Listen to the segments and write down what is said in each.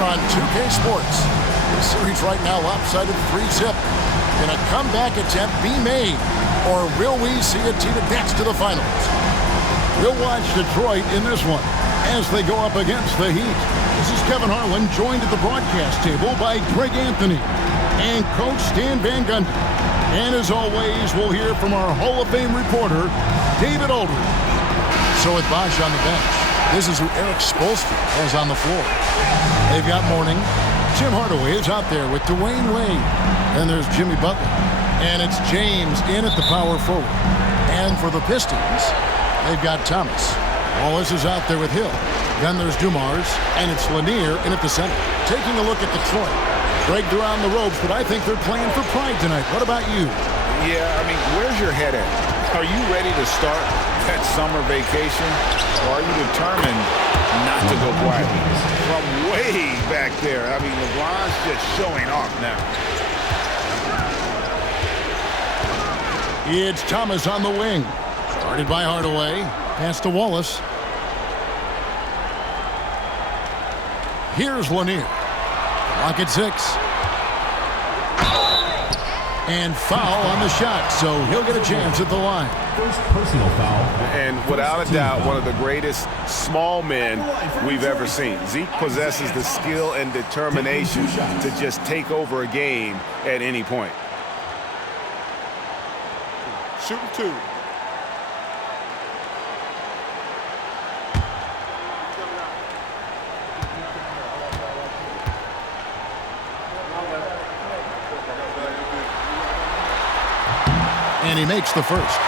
on 2K Sports. The series right now lopsided 3-zip. Can a comeback attempt be made, or will we see a team advance to the finals? We'll watch Detroit in this one as they go up against the Heat. This is Kevin Harlan, joined at the broadcast table by Greg Anthony and Coach Stan Van Gundy. And as always, we'll hear from our Hall of Fame reporter, David Aldridge. So with Bosch on the bench, this is who Eric Spoelstra has on the floor. They've got Mourning. Tim Hardaway is out there with Dwayne Wade. And there's Jimmy Butler. And it's James in at the power forward. And for the Pistons, they've got Thomas. Wallace is out there with Hill. Then there's Dumars. And it's Lanier in at the center. Taking a look at Detroit. Greg, they're on the ropes, but I think they're playing for pride tonight. What about you? Yeah, I mean, where's your head at? Are you ready to start that summer vacation? Or are you determined not to go quietly? From way back there, I mean, LeBron's just showing off now. It's Thomas on the wing. Guarded by Hardaway. Pass to Wallace. Here's Lanier. Clock at 6. And foul on the shot, so he'll get a chance at the line. First personal foul. And without a doubt, one of the greatest small men we've ever seen. Zeke possesses the skill and determination to just take over a game at any point. Shooting 2. And he makes the first.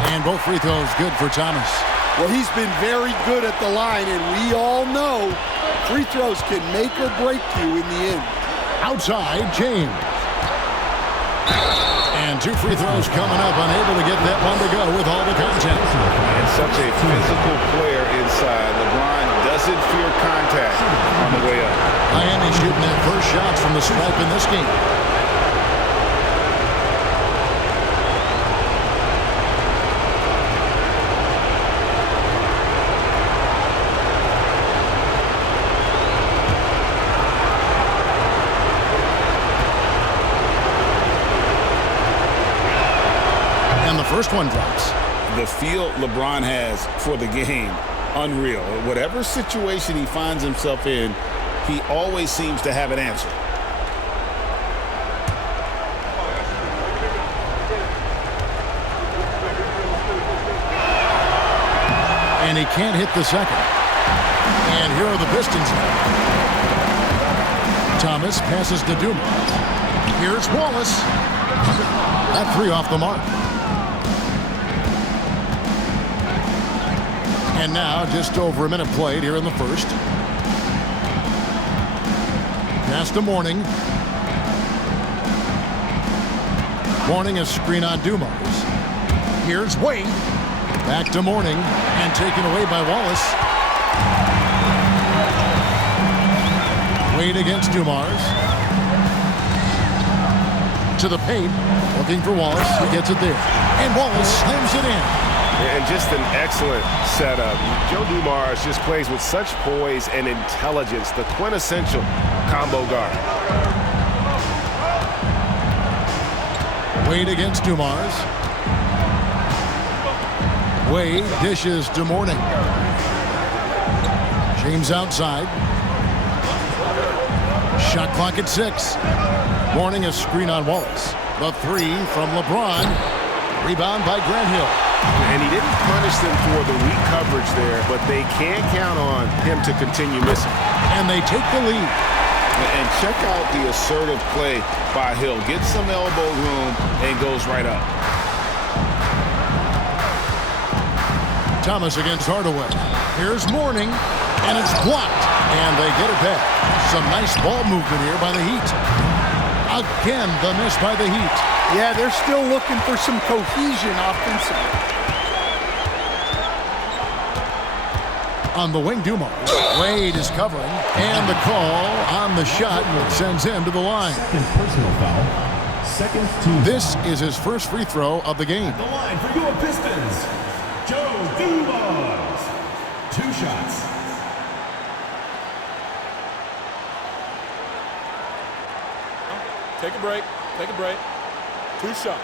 And both free throws good for Thomas. Well, he's been very good at the line, and we all know free throws can make or break you in the end. Outside, James. And 2 free throws coming up, unable to get that one to go with all the contact. And such a physical player inside. LeBron doesn't fear contact on the way up. Miami shooting their first shots from the stripe in this game. First one drops. The feel LeBron has for the game, unreal. Whatever situation he finds himself in, he always seems to have an answer. And he can't hit the second. And here are the Pistons now. Thomas passes to Dumars. Here's Wallace. That 3 off the mark. And now, just over a minute played here in the first. Pass to Mourning. Mourning a screen on Dumars. Here's Wade. Back to Mourning. And taken away by Wallace. Wade against Dumars. To the paint. Looking for Wallace. He gets it there. And Wallace slams it in. And just an excellent setup. Joe Dumars just plays with such poise and intelligence, the quintessential combo guard. Wade against Dumars. Wade dishes to Mourning. James outside. Shot clock at 6. Mourning a screen on Wallace. The 3 from LeBron. Rebound by Grant Hill. And he didn't punish them for the weak coverage there, but they can't count on him to continue missing. And they take the lead. And check out the assertive play by Hill. Gets some elbow room and goes right up. Thomas against Hardaway. Here's Mourning, and it's blocked. And they get it back. Some nice ball movement here by the Heat. Again, the miss by the Heat. Yeah, they're still looking for some cohesion offensively. on the wing, Dumars. Wade is covering, and the call on the shot sends him to the line. Second personal foul. Second team. This is his first free throw of the game. The line for your Pistons, Joe Dumars. 2 shots. Take a break. Take a break. 2 shots.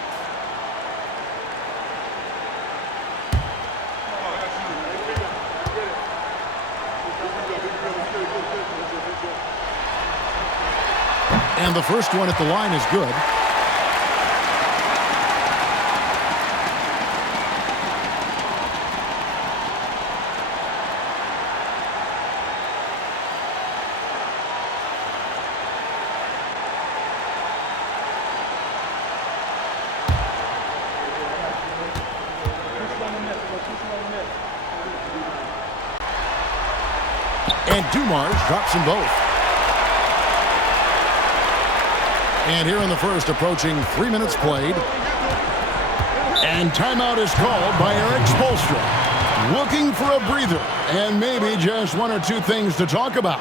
And the first one at the line is good. And Dumars drops them both. And here in the first, approaching 3 minutes played. And timeout is called by Eric Spoelstra. Looking for a breather and maybe just 1 or 2 things to talk about.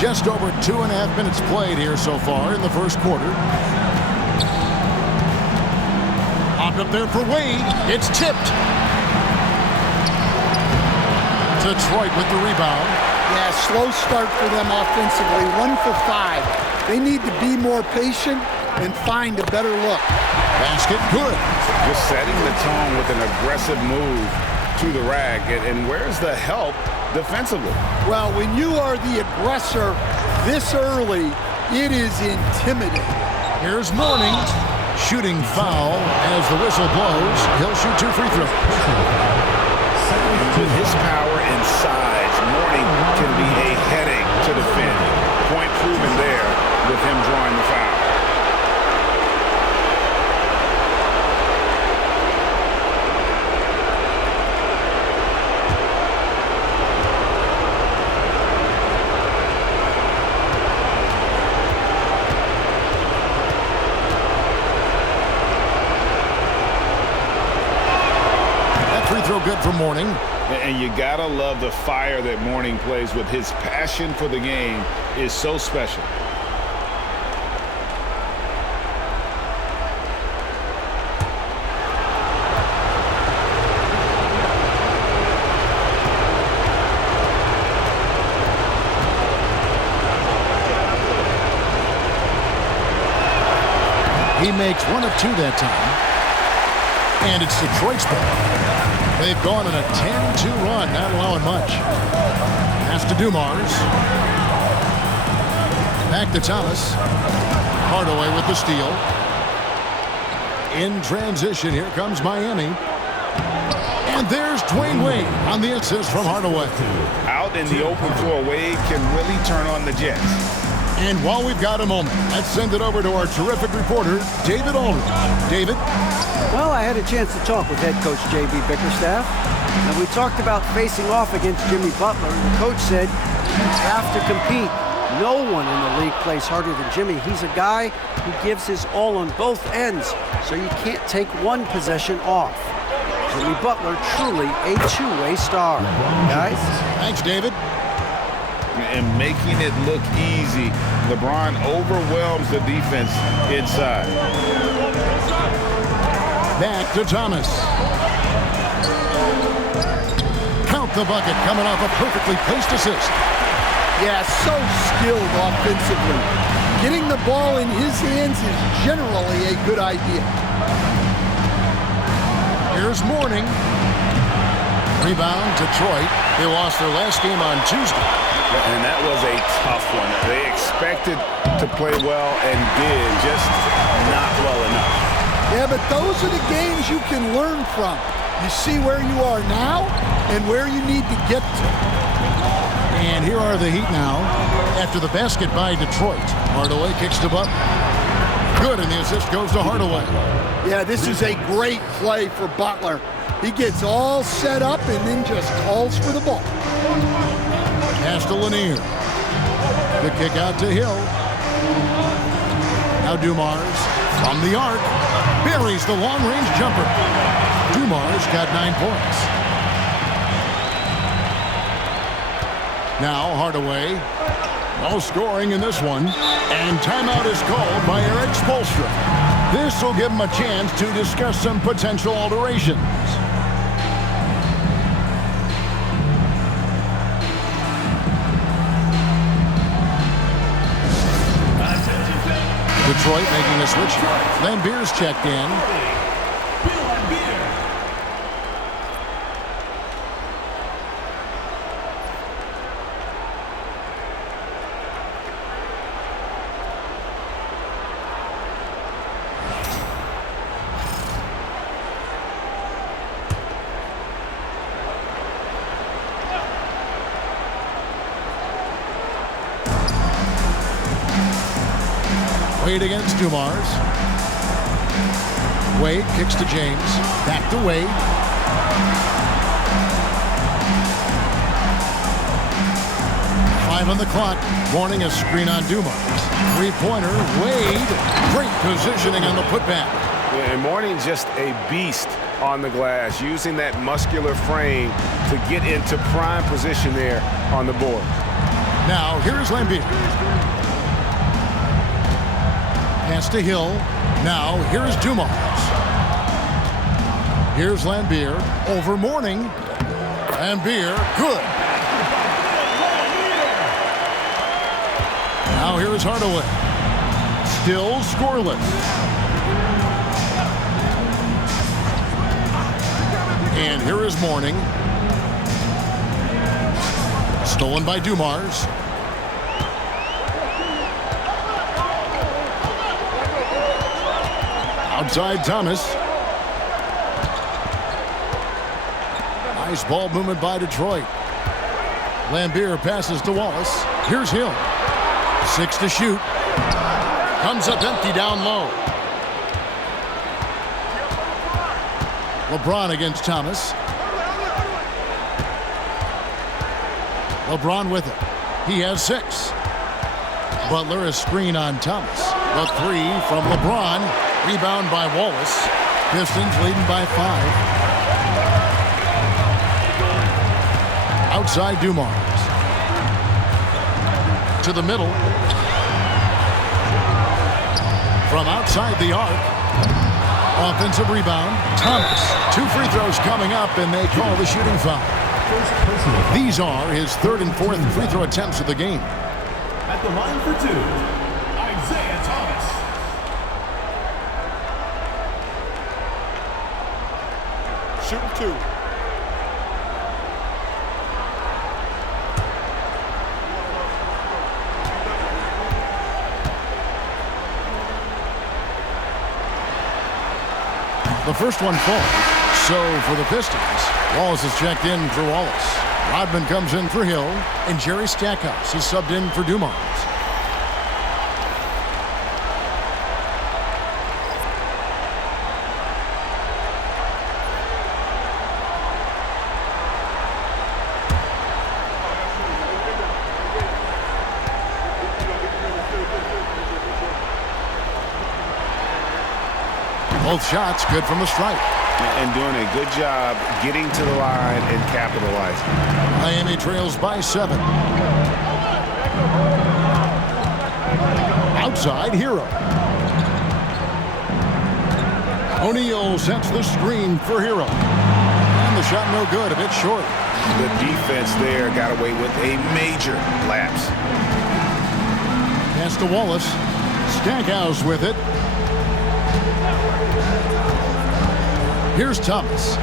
Just over 2.5 minutes played here so far in the first quarter. Popped up there for Wade. It's tipped. Detroit with the rebound. Yeah, slow start for them offensively. 1 for 5. They need to be more patient and find a better look. Basket good. Just setting the tone with an aggressive move to the rack. And where's the help defensively? Well, when you are the aggressor this early, it is intimidating. Here's Mourning. Shooting foul as the whistle blows. He'll shoot 2 free throws. With his power and size, Mourning can be a headache to defend. Point proven there with him drawing the foul. Good for Mourning. And you gotta love the fire that Mourning plays with. His passion for the game is so special. He makes 1 of 2 that time. And it's Detroit's ball. They've gone on a 10-2 run, not allowing much. Pass to Dumars. Back to Thomas. Hardaway with the steal. In transition, here comes Miami. And there's Dwayne Wade on the assist from Hardaway. Out in the open floor, Wade can really turn on the Jets. And while we've got a moment, let's send it over to our terrific reporter, David Aldridge. David? Well, I had a chance to talk with head coach J.B. Bickerstaff, and we talked about facing off against Jimmy Butler. The coach said, you have to compete. No one in the league plays harder than Jimmy. He's a guy who gives his all on both ends, so you can't take one possession off. Jimmy Butler, truly a two-way star. Guys? Thanks, David. And making it look easy. LeBron overwhelms the defense inside. Back to Thomas. Count the bucket coming off a perfectly placed assist. Yeah, so skilled offensively. Getting the ball in his hands is generally a good idea. Here's Mourning. Rebound, Detroit. They lost their last game on Tuesday. And that was a tough one. They expected to play well and did, just not well enough. Yeah, but those are the games you can learn from. You see where you are now and where you need to get to. And here are the Heat now after the basket by Detroit. Hardaway kicks to Butler. Good, and the assist goes to Hardaway. Yeah, this is a great play for Butler. He gets all set up and then just calls for the ball. Pass to Lanier. The kick out to Hill. Now Dumars from the arc. Buries the long-range jumper. Dumars got 9 points. Now Hardaway. No scoring in this one. And timeout is called by Eric Spoelstra. This will give him a chance to discuss some potential alterations. Detroit making a switch. Lambier's checked in. Wade against Dumars. Wade kicks to James. Back to Wade. Five on the clock. Warning a screen on Dumars. Three-pointer. Wade. Great positioning on the putback. Yeah, and Mourning's just a beast on the glass, using that muscular frame to get into prime position there on the board. Now, here's Lambier. Pass to Hill. Now, here's Dumars. Here's Lambier. Over Mourning. Lambier, good. Now, here's Hardaway. Still scoreless. And here is Mourning. Stolen by Dumars. Outside Thomas. Nice ball movement by Detroit. Lambier passes to Wallace. Here's Hill. 6 to shoot. Comes up empty down low. LeBron against Thomas. LeBron with it. He has 6. Butler is screen on Thomas. The 3 from LeBron. Rebound by Wallace. Pistons leading by 5. Outside Dumars. To the middle. From outside the arc. Offensive rebound. Thomas. 2 free throws coming up, and they call the shooting foul. These are his 3rd and 4th free throw attempts of the game. At the line for 2, Isaiah Thomas. Shooting 2. The first one falls. So for the Pistons, Wallace is checked in for Wallace. Rodman comes in for Hill, and Jerry Stackhouse is subbed in for Dumars. Both shots good from the stripe. And doing a good job getting to the line and capitalizing. Miami trails by 7. Outside, Hero. O'Neal sets the screen for Hero. And the shot no good, a bit short. The defense there got away with a major lapse. Pass to Wallace. Stackhouse with it. Here's Thomas.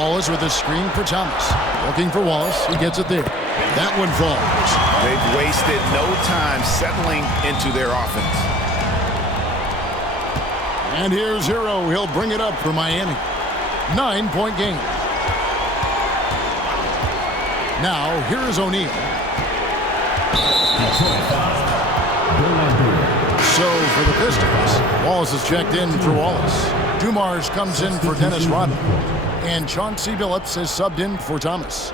Wallace with a screen for Thomas. Looking for Wallace. He gets it there. That one falls. They've wasted no time settling into their offense. And here's Hero. He'll bring it up for Miami. 9-point game. Now, here is O'Neal. So, for the Pistons, Wallace is checked in for Wallace. Dumars comes in for Dennis Rodman. And Chauncey Billups is subbed in for Thomas.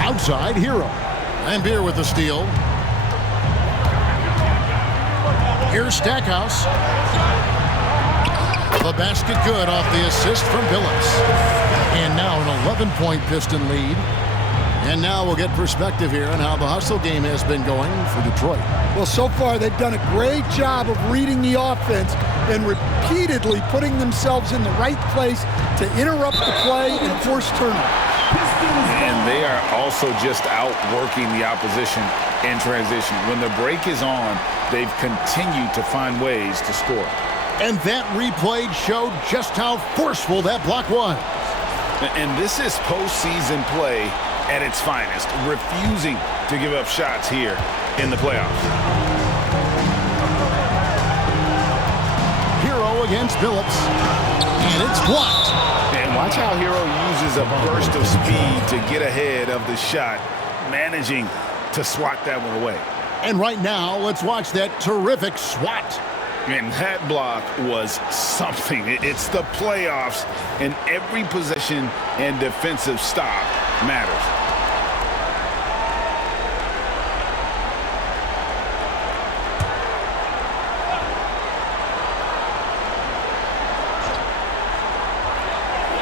Outside, Hero. Lambeer with the steal. Here's Stackhouse. The basket good off the assist from Billups. And now an 11-point Piston lead. And now we'll get perspective here on how the hustle game has been going for Detroit. Well, so far they've done a great job of reading the offense and repeatedly putting themselves in the right place to interrupt the play and force turnovers. And they are also just outworking the opposition in transition. When the break is on, they've continued to find ways to score. And that replay showed just how forceful that block was. And this is postseason play at its finest, refusing to give up shots here in the playoffs. Hero against Billups, and it's blocked. And watch how Hero uses a burst of speed to get ahead of the shot, managing to swat that one away. And right now, let's watch that terrific swat. And that block was something. It's the playoffs, and every possession and defensive stop matters.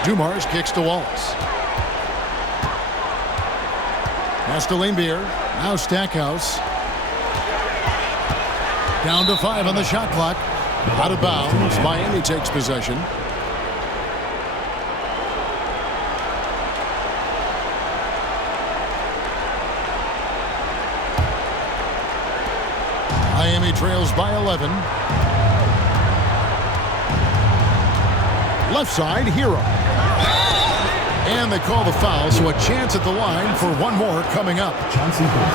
Dumars kicks to Wallace. Pass to Lambeer. Now Stackhouse. Down to 5 on the shot clock. Out of bounds. Miami takes possession. Miami trails by 11. Left side, Hero. And they call the foul, so a chance at the line for one more coming up.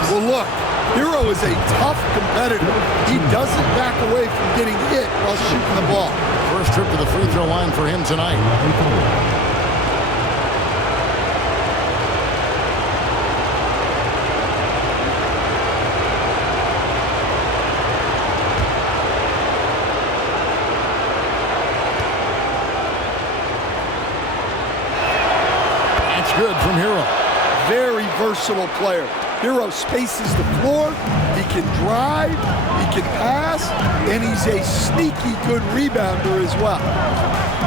Well, look, Hero is a tough competitor. He doesn't back away from getting hit while shooting the ball. First trip to the free throw line for him tonight. Good from Hero. Very versatile player. Hero spaces the floor. He can drive. He can pass. And he's a sneaky good rebounder as well.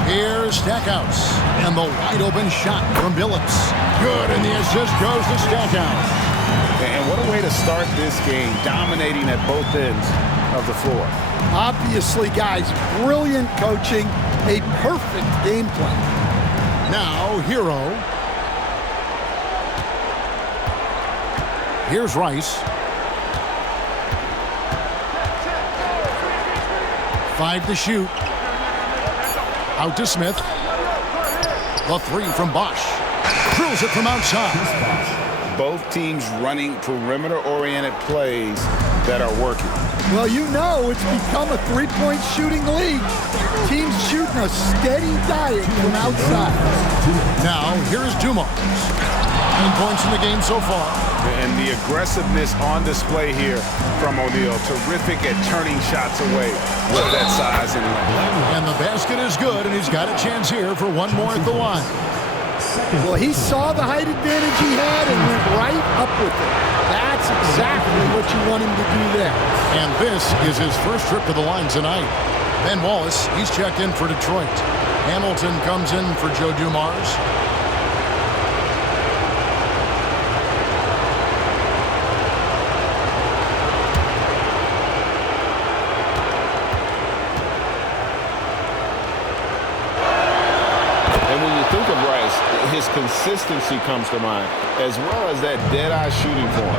Here's Stackhouse. And the wide open shot from Billups. Good, and the assist goes to Stackhouse. And what a way to start this game, dominating at both ends of the floor. Obviously, guys, brilliant coaching. A perfect game plan. Now, Hero. Here's Rice. 5 to shoot. Out to Smith. The 3 from Bosch. Drills it from outside. Both teams running perimeter-oriented plays that are working. Well, you know it's become a three-point shooting league. Teams shooting a steady diet from outside. Now, here's Dumars. 9 points in the game so far. And the aggressiveness on display here from O'Neal. Terrific at turning shots away with that size and length. And the basket is good, and he's got a chance here for one more at the line. Well, he saw the height advantage he had and went right up with it. That's exactly what you want him to do there. And this is his first trip to the line tonight. Ben Wallace, he's checked in for Detroit. Hamilton comes in for Joe Dumars. His consistency comes to mind, as well as that dead-eye shooting form.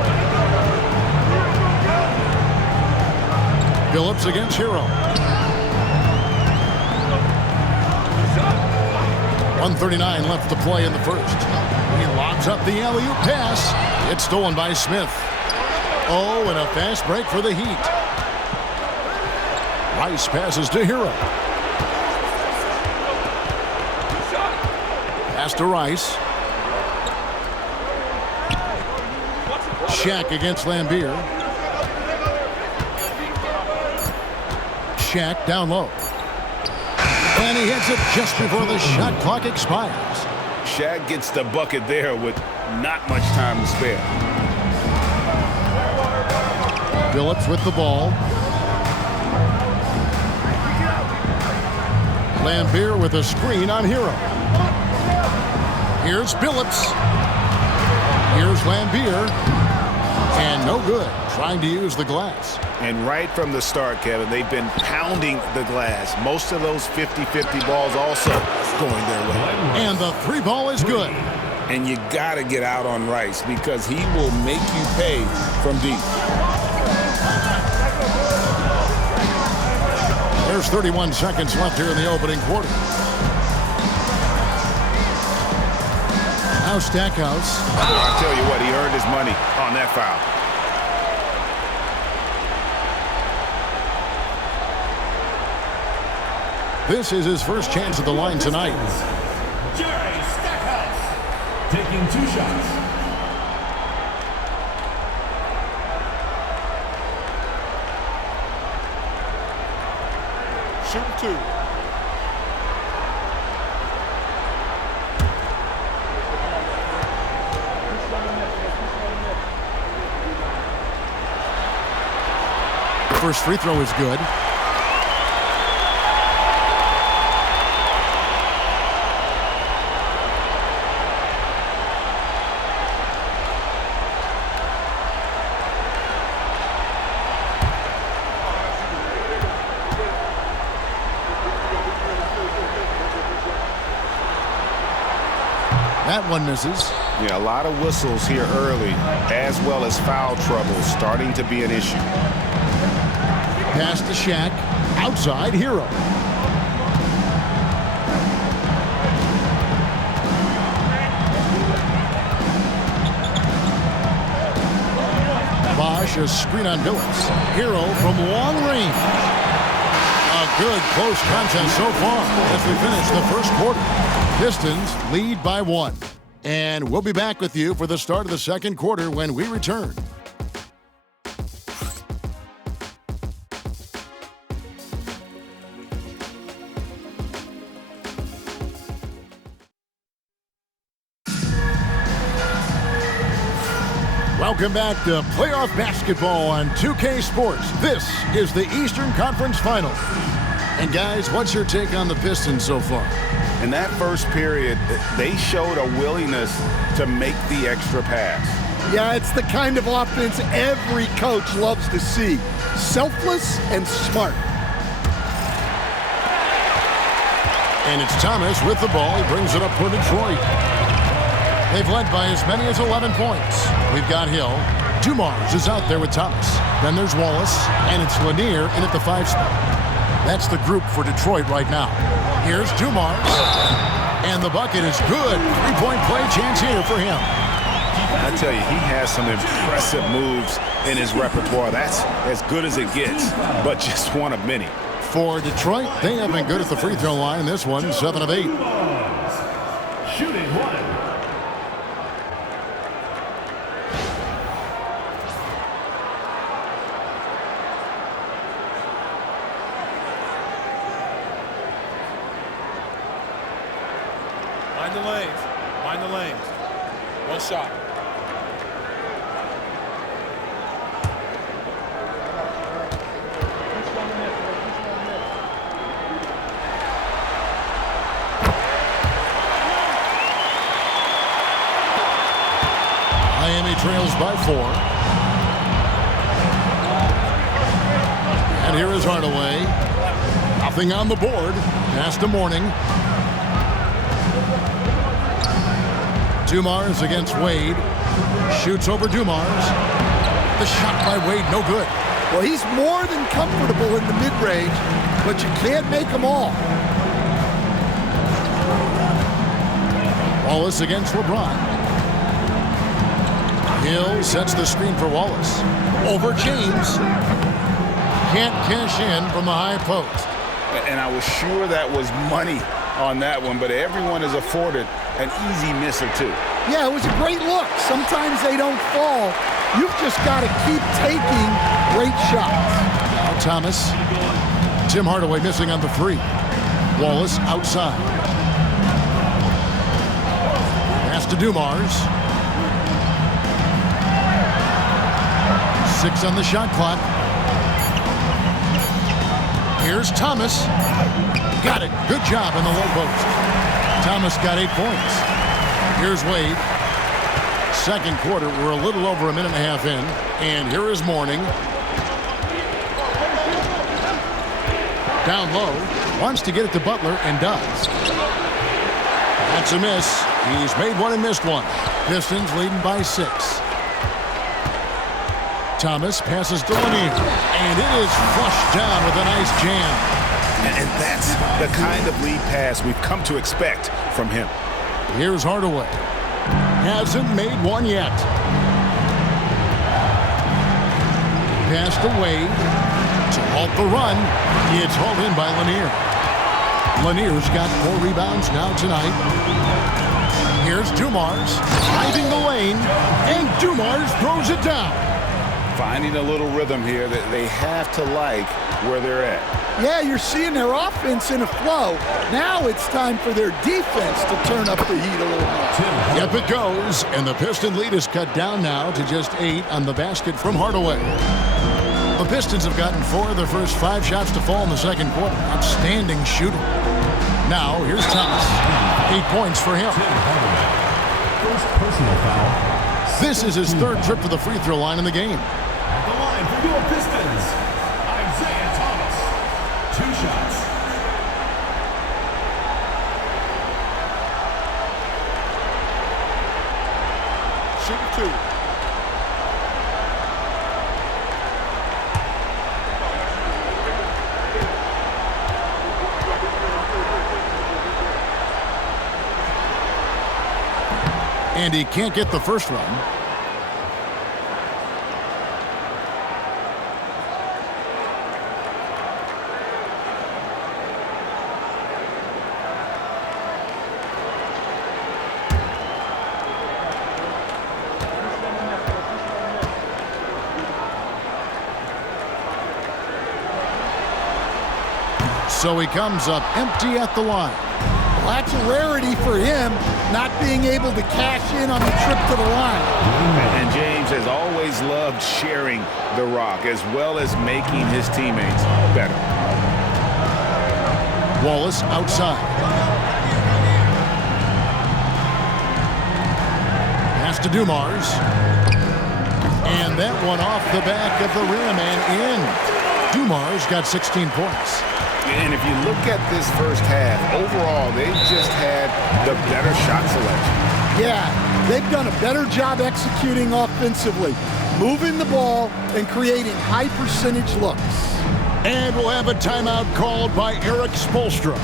Phillips against Hero. 1:39 left to play in the first. He lobs up the alley-oop pass. It's stolen by Smith. Oh, and a fast break for the Heat. Rice passes to Hero. Pass to Rice. Shaq against Lambeer. Shaq down low. And he hits it just before the shot clock expires. Shaq gets the bucket there with not much time to spare. Phillips with the ball. Lambeer with a screen on Hero. Here's Phillips. Here's Lambeer. And no good. Trying to use the glass. And right from the start, Kevin, they've been pounding the glass. Most of those 50-50 balls also going their way. And the three ball is good. And you got to get out on Rice because he will make you pay from deep. There's 31 seconds left here in the opening quarter. Now Stackhouse. I'll tell you what, he earned his money on that foul. This is his first chance at the line tonight. Jerry Stackhouse taking 2 shots. Shooting 2. First free throw is good. That one misses. Yeah, a lot of whistles here early, as well as foul trouble starting to be an issue. Pass to Shaq. Outside, Hero. Bosch, a screen on Phillips. Hero from long range. A good close contest so far as we finish the first quarter. Pistons lead by 1. And we'll be back with you for the start of the second quarter when we return. Welcome back to playoff basketball on 2K Sports. This is the Eastern Conference Final. And guys, what's your take on the Pistons so far? In that first period, they showed a willingness to make the extra pass. Yeah, it's the kind of offense every coach loves to see. Selfless and smart. And it's Thomas with the ball. He brings it up for Detroit. They've led by as many as 11 points. We've got Hill. Dumars is out there with Thomas. Then there's Wallace, and it's Lanier in at the 5 spot. That's the group for Detroit right now. Here's Dumars, and the bucket is good. 3-point play chance here for him. I tell you, he has some impressive moves in his repertoire. That's as good as it gets, but just one of many. For Detroit, they have been good at the free throw line. This one, 7 of 8. Shooting 1. Mind the lanes. Mind the lanes. 1 shot. Miami trails by 4. And here is Hardaway. Nothing on the board. Pass to Morning. Dumars against Wade. Shoots over Dumars. The shot by Wade, no good. Well, he's more than comfortable in the mid-range, but you can't make them all. Wallace against LeBron. Hill sets the screen for Wallace. Over James. Can't cash in from the high post. And I was sure that was money on that one, but everyone is afforded an easy miss or two. Yeah, it was a great look. Sometimes they don't fall. You've just got to keep taking great shots. Now Thomas. Tim Hardaway missing on the three. Wallace outside. Pass to Dumars. 6 on the shot clock. Here's Thomas. Got it. Good job in the low post. Thomas got 8 points. Here's Wade. Second quarter, we're a little over a minute and a half in. And here is Mourning. Down low. Wants to get it to Butler and does. That's a miss. He's made one and missed one. Pistons leading by 6. Thomas passes to Lanier. And it is flushed down with a nice jam. And that's the kind of lead pass we've come to expect from him. Here's Hardaway. Hasn't made one yet. Pass to Wade to halt the run. It's hauled in by Lanier. Lanier's got 4 rebounds now tonight. Here's Dumars driving the lane, and Dumars throws it down. Finding a little rhythm here that they have to like where they're at. Yeah, you're seeing their offense in a flow. Now it's time for their defense to turn up the heat a little more. Yep, it goes, and the Piston lead is cut down now to just 8 on the basket from Hardaway. The Pistons have gotten 4 of their first 5 shots to fall in the second quarter. Outstanding shooting. Now, here's Thomas. 8 points for him. First personal foul. This is his 3rd trip to the free throw line in the game. At the line for your Pistons, Isaiah Thomas. 2 shots. Shoot 2. And he can't get the first one. So he comes up empty at the line. Well, that's a rarity for him, not being able to cash in on the trip to the line. And James has always loved sharing the rock as well as making his teammates better. Wallace outside. Pass to Dumars. And that one off the back of the rim and in. Dumars got 16 points. And if you look at this first half, overall, they've just had the better shot selection. Yeah, they've done a better job executing offensively, moving the ball and creating high percentage looks. And we'll have a timeout called by Eric Spoelstra.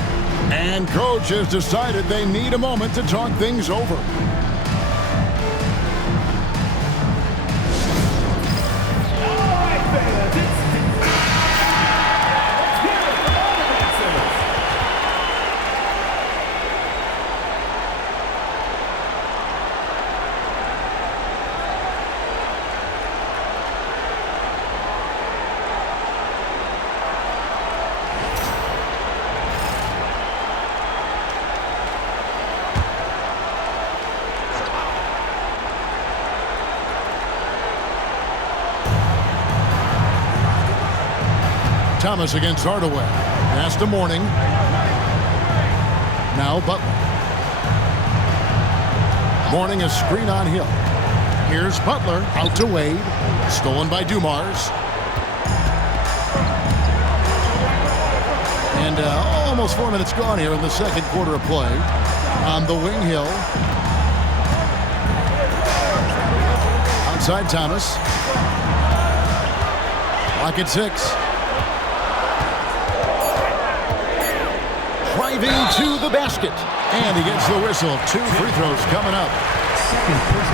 And coach has decided they need a moment to talk things over. Thomas against Hardaway. Pass to Mourning. Now Butler. Mourning a screen on Hill. Here's Butler out to Wade. Stolen by Dumars. And almost 4 minutes gone here in the second quarter of play. On the wing, Hill. Inside Thomas. Clock at 6. Driving to the basket. And he gets the whistle. 2 free throws coming up.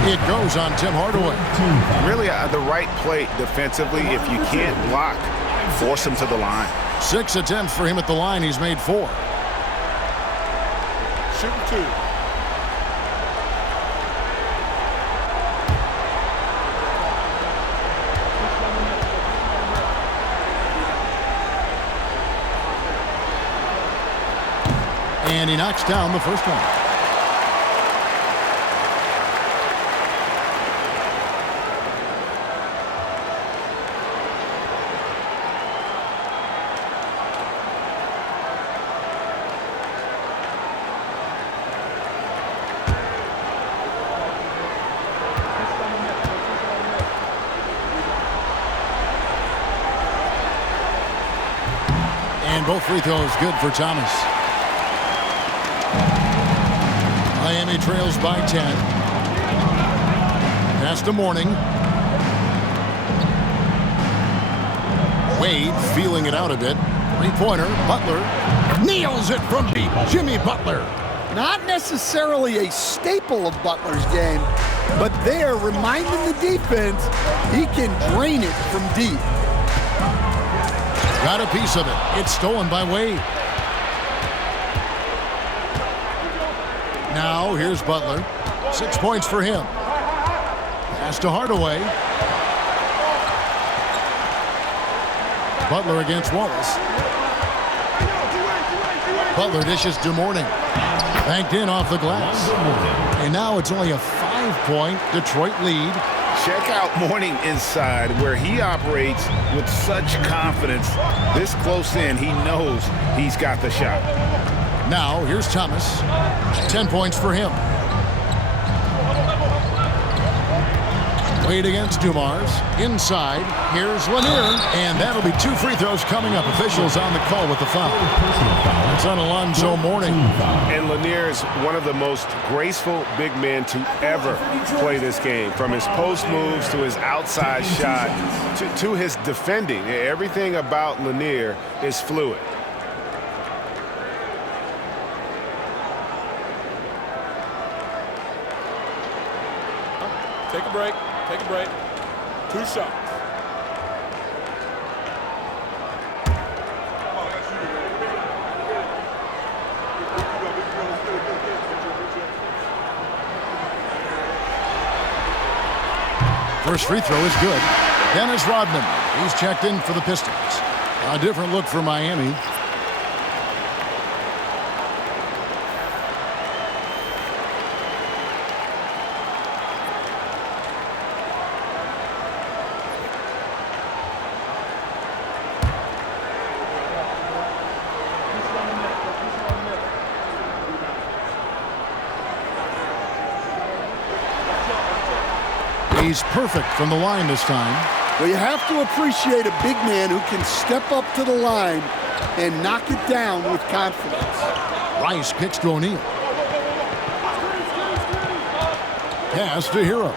It goes on Tim Hardaway. Really the right play defensively. If you can't block, force him to the line. 6 attempts for him at the line. He's made 4. Shooting 2. And he knocks down the first one. And both free throws good for Thomas. Miami trails by 10. Pass to Mourning. Wade feeling it out a bit. Three-pointer. Butler nails it from deep. Jimmy Butler. Not necessarily a staple of Butler's game, but there, reminding the defense, he can drain it from deep. Got a piece of it. It's stolen by Wade. Now, here's Butler. 6 points for him. Pass to Hardaway. Butler against Wallace. Butler dishes to Mourning. Banked in off the glass. And now it's only a 5-point Detroit lead. Check out Mourning inside, where he operates with such confidence. This close in, he knows he's got the shot. Now, here's Thomas. 10 points for him. Wade against Dumars. Inside, here's Lanier. And that'll be 2 free throws coming up. Officials on the call with the foul. It's on Alonzo Mourning. And Lanier is one of the most graceful big men to ever play this game. From his post moves to his outside shot to his defending. Everything about Lanier is fluid. Take a break. Take a break. 2 shots. First free throw is good. Dennis Rodman. He's checked in for the Pistons. A different look for Miami. He's perfect from the line this time. Well, you have to appreciate a big man who can step up to the line and knock it down with confidence. Rice kicks to O'Neal. Pass to Hero.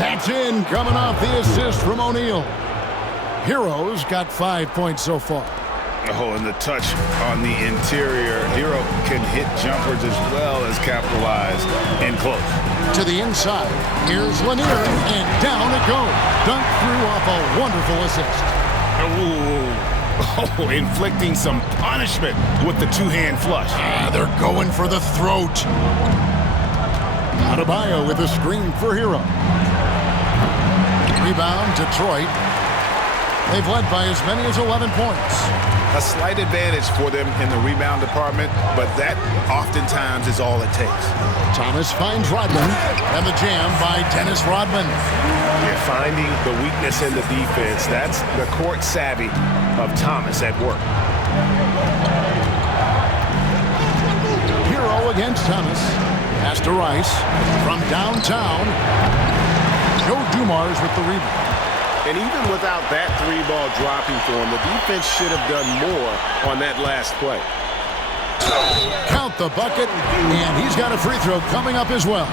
That's in, coming off the assist from O'Neal. Hero's got 5 points so far. Oh, and the touch on the interior. Hero can hit jumpers as well as capitalize and close. To the inside. Here's Lanier, and down it goes. Dunk through off a wonderful assist. Ooh. Oh, inflicting some punishment with the two-hand flush. They're going for the throat. Adebayo with a screen for Hero. Rebound, Detroit. They've led by as many as 11 points. A slight advantage for them in the rebound department, but that oftentimes is all it takes. Thomas finds Rodman, and the jam by Dennis Rodman. You're finding the weakness in the defense. That's the court savvy of Thomas at work. Hero against Thomas. Pass to Rice from downtown. Joe Dumars with the rebound. And even without that 3-ball dropping for him, the defense should have done more on that last play. Count the bucket, and he's got a free throw coming up as well.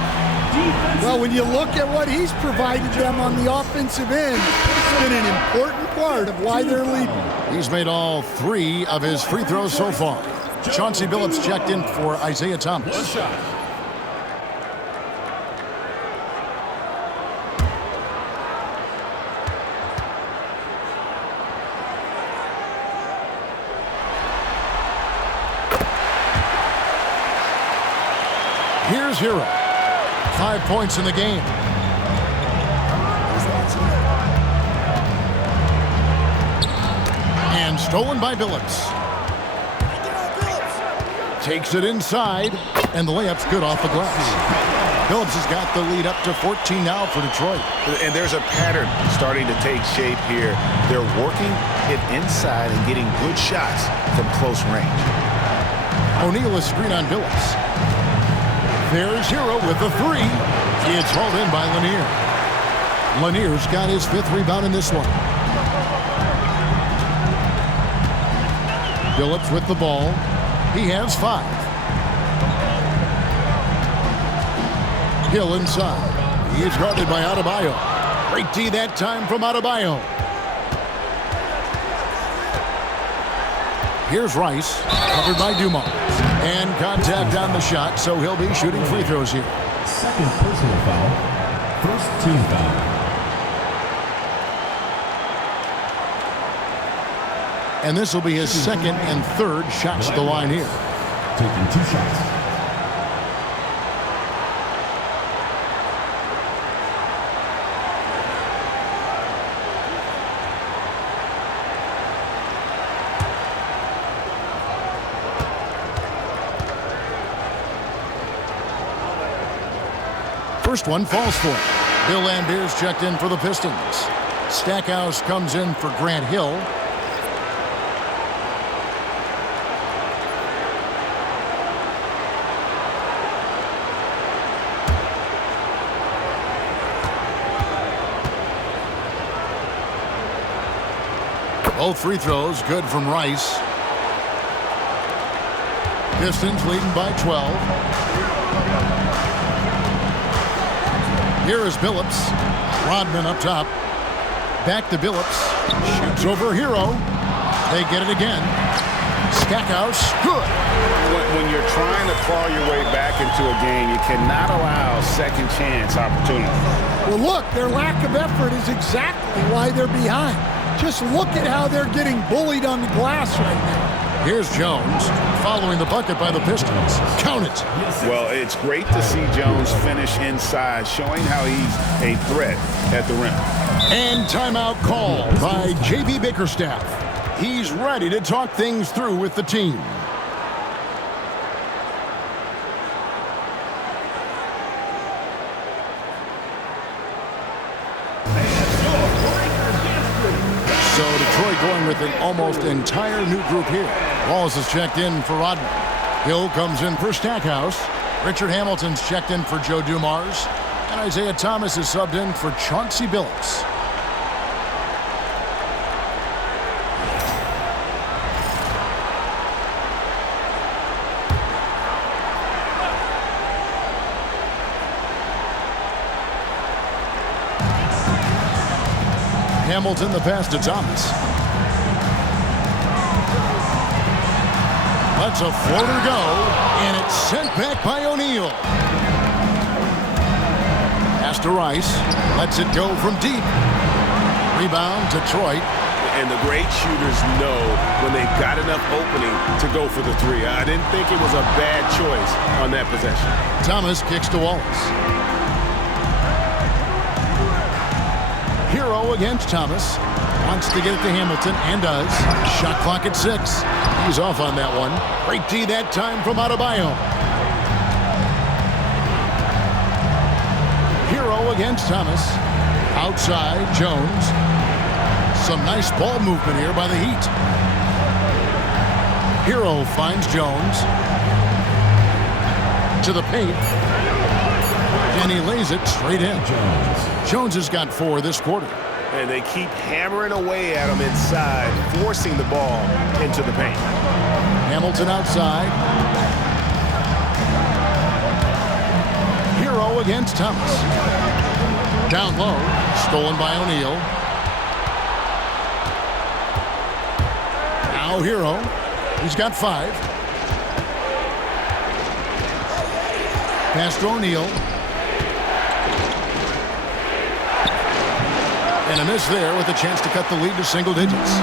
Well, when you look at what he's provided them on the offensive end, it's been an important part of why they're leading. He's made all 3 of his free throws so far. Chauncey Billups checked in for Isaiah Thomas. One shot. Here's Hero. 5 points in the game. And stolen by Billups. Takes it inside, and the layup's good off the glass. Billups has got the lead up to 14 now for Detroit. And there's a pattern starting to take shape here. They're working it inside and getting good shots from close range. O'Neal is screen on Billups. There's Hero with the 3. It's hauled in by Lanier. Lanier's got his 5th rebound in this one. Billups with the ball. He has 5. Hill inside. He's guarded by Adebayo. Great D that time from Adebayo. Here's Rice, covered by Dumars. And contact on the shot, so he'll be shooting free throws here. Second personal foul. First team foul. And this will be his 2nd and 3rd shots to the line here. Taking 2 shots. First one falls for him. Bill Lambert's checked in for the Pistons. Stackhouse comes in for Grant Hill. Both free throws good from Rice. Pistons leading by 12. Here is Billups. Rodman up top. Back to Billups. Shoots over Hero. They get it again. Stackhouse, good. When you're trying to claw your way back into a game, you cannot allow second chance opportunity. Well, look, their lack of effort is exactly why they're behind. Just look at how they're getting bullied on the glass right now. Here's Jones following the bucket by the Pistons. Count it. Well, it's great to see Jones finish inside, showing how he's a threat at the rim. And timeout call by J.B. Bickerstaff. He's ready to talk things through with the team. So Detroit going with an almost entire new group here. Wallace is checked in for Rodman. Hill comes in for Stackhouse. Richard Hamilton's checked in for Joe Dumars. And Isaiah Thomas is subbed in for Chauncey Billups. Hamilton the pass to Thomas. Lets a floater go, and it's sent back by O'Neal. Pass to Rice. Lets it go from deep. Rebound, Detroit. And the great shooters know when they've got enough opening to go for the 3. I didn't think it was a bad choice on that possession. Thomas kicks to Wallace. Hero against Thomas. Wants to get it to Hamilton, and does. Shot clock at 6. He's off on that one. Great D that time from Adebayo. Hero against Thomas. Outside, Jones. Some nice ball movement here by the Heat. Hero finds Jones. To the paint. And he lays it straight in. Jones has got 4 this quarter. And they keep hammering away at him inside, forcing the ball into the paint. Hamilton outside. Hero against Thomas. Down low, stolen by O'Neal. Now Hero. He's got 5. Pass to O'Neal. And a miss there with a chance to cut the lead to single digits.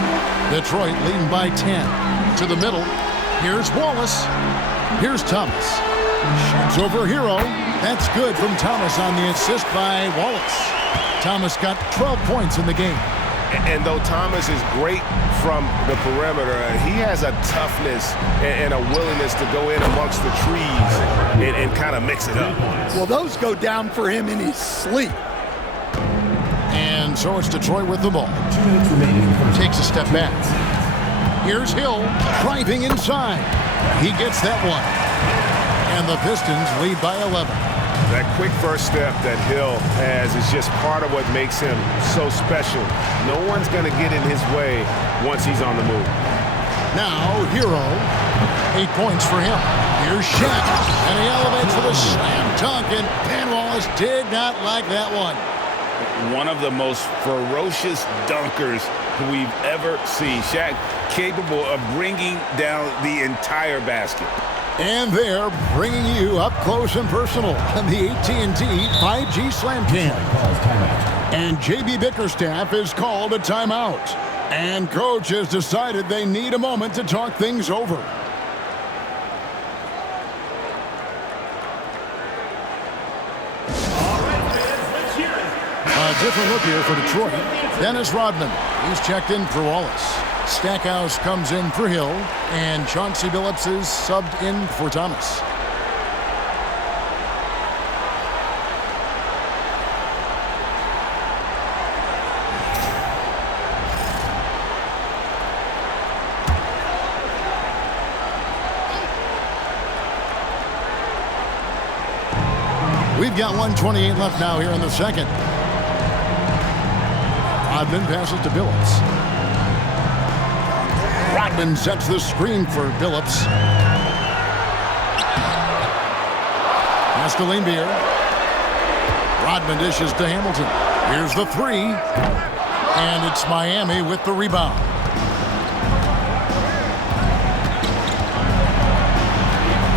Detroit leading by 10. To the middle. Here's Wallace. Here's Thomas. Shoots over Hero. That's good from Thomas on the assist by Wallace. Thomas got 12 points in the game. And though Thomas is great from the perimeter, he has a toughness and a willingness to go in amongst the trees and kind of mix it up. Well, those go down for him in his sleep. And so it's Detroit with the ball. Takes a step back. Here's Hill driving inside. He gets that one. And the Pistons lead by 11. That quick first step that Hill has is just part of what makes him so special. No one's going to get in his way once he's on the move. Now, Hero. 8 points for him. Here's Shaq. And he elevates with a slam dunk. And Ben Wallace did not like that one. One of the most ferocious dunkers we've ever seen. Shaq capable of bringing down the entire basket. And they're bringing you up close and personal on the AT&T 5G Slam Cam. And JB Bickerstaff has called a timeout. And coach has decided they need a moment to talk things over. A different look here for Detroit. Dennis Rodman. He's checked in for Wallace. Stackhouse comes in for Hill, and Chauncey Billups is subbed in for Thomas. We've got 1:28 left now here in the second. Rodman passes to Billups. Rodman sets the screen for Billups. Pass to Laimbeer. Rodman dishes to Hamilton. Here's the 3. And it's Miami with the rebound.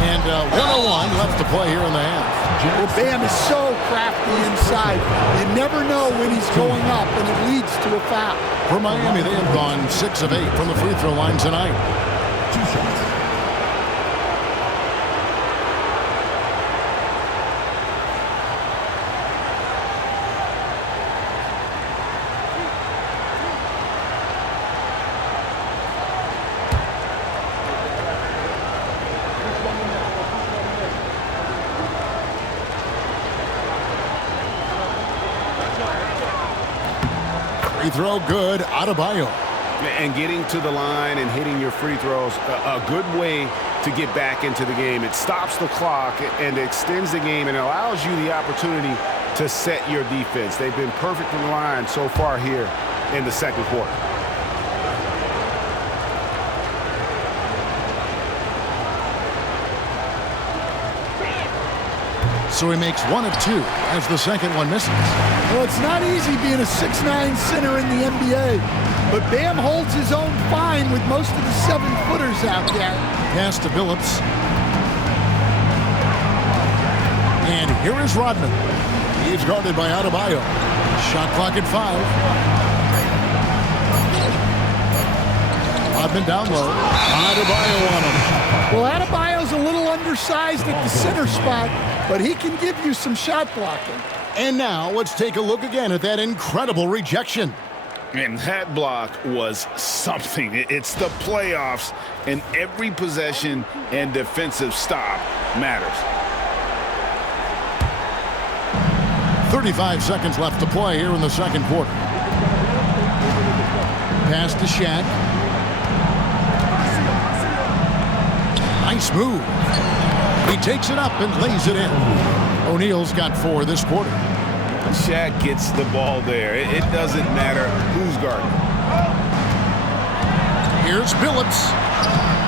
And 1:01 left to play here in the half. Well, Bam is so crafty inside. You never know when he's going up, and it leads to a foul. For Miami, they have gone 6 of 8 from the free throw line tonight. 2 shots. Free throw good, Adebayo. And getting to the line and hitting your free throws, a good way to get back into the game. It stops the clock and extends the game and allows you the opportunity to set your defense. They've been perfect from the line so far here in the second quarter. So he makes 1 of 2 as the second one misses. Well, it's not easy being a 6'9" center in the NBA, but Bam holds his own fine with most of the 7-footers out there. Pass to Billups. And here is Rodman. He's guarded by Adebayo. Shot clock at 5. Rodman down low. Adebayo on him. Well, Adebayo's a little undersized at the center spot, but he can give you some shot blocking. And now let's take a look again at that incredible rejection. And that block was something. It's the playoffs, and every possession and defensive stop matters. 35 seconds left to play here in the second quarter. Pass to Shaq. Nice move. He takes it up and lays it in. O'Neal's got 4 this quarter. Shaq gets the ball there. It doesn't matter who's guarding. Here's Billups.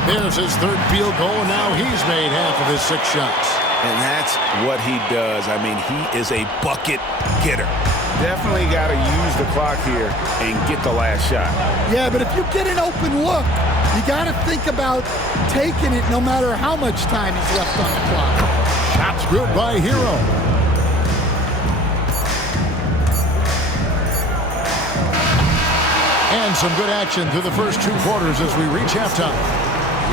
There's his 3rd field goal, and now he's made half of his 6 shots. And that's what he does. I mean, he is a bucket getter. Definitely got to use the clock here and get the last shot. Yeah, but if you get an open look, you got to think about taking it no matter how much time he's left on the clock. Shots good by Hero. And some good action through the first 2 quarters as we reach halftime.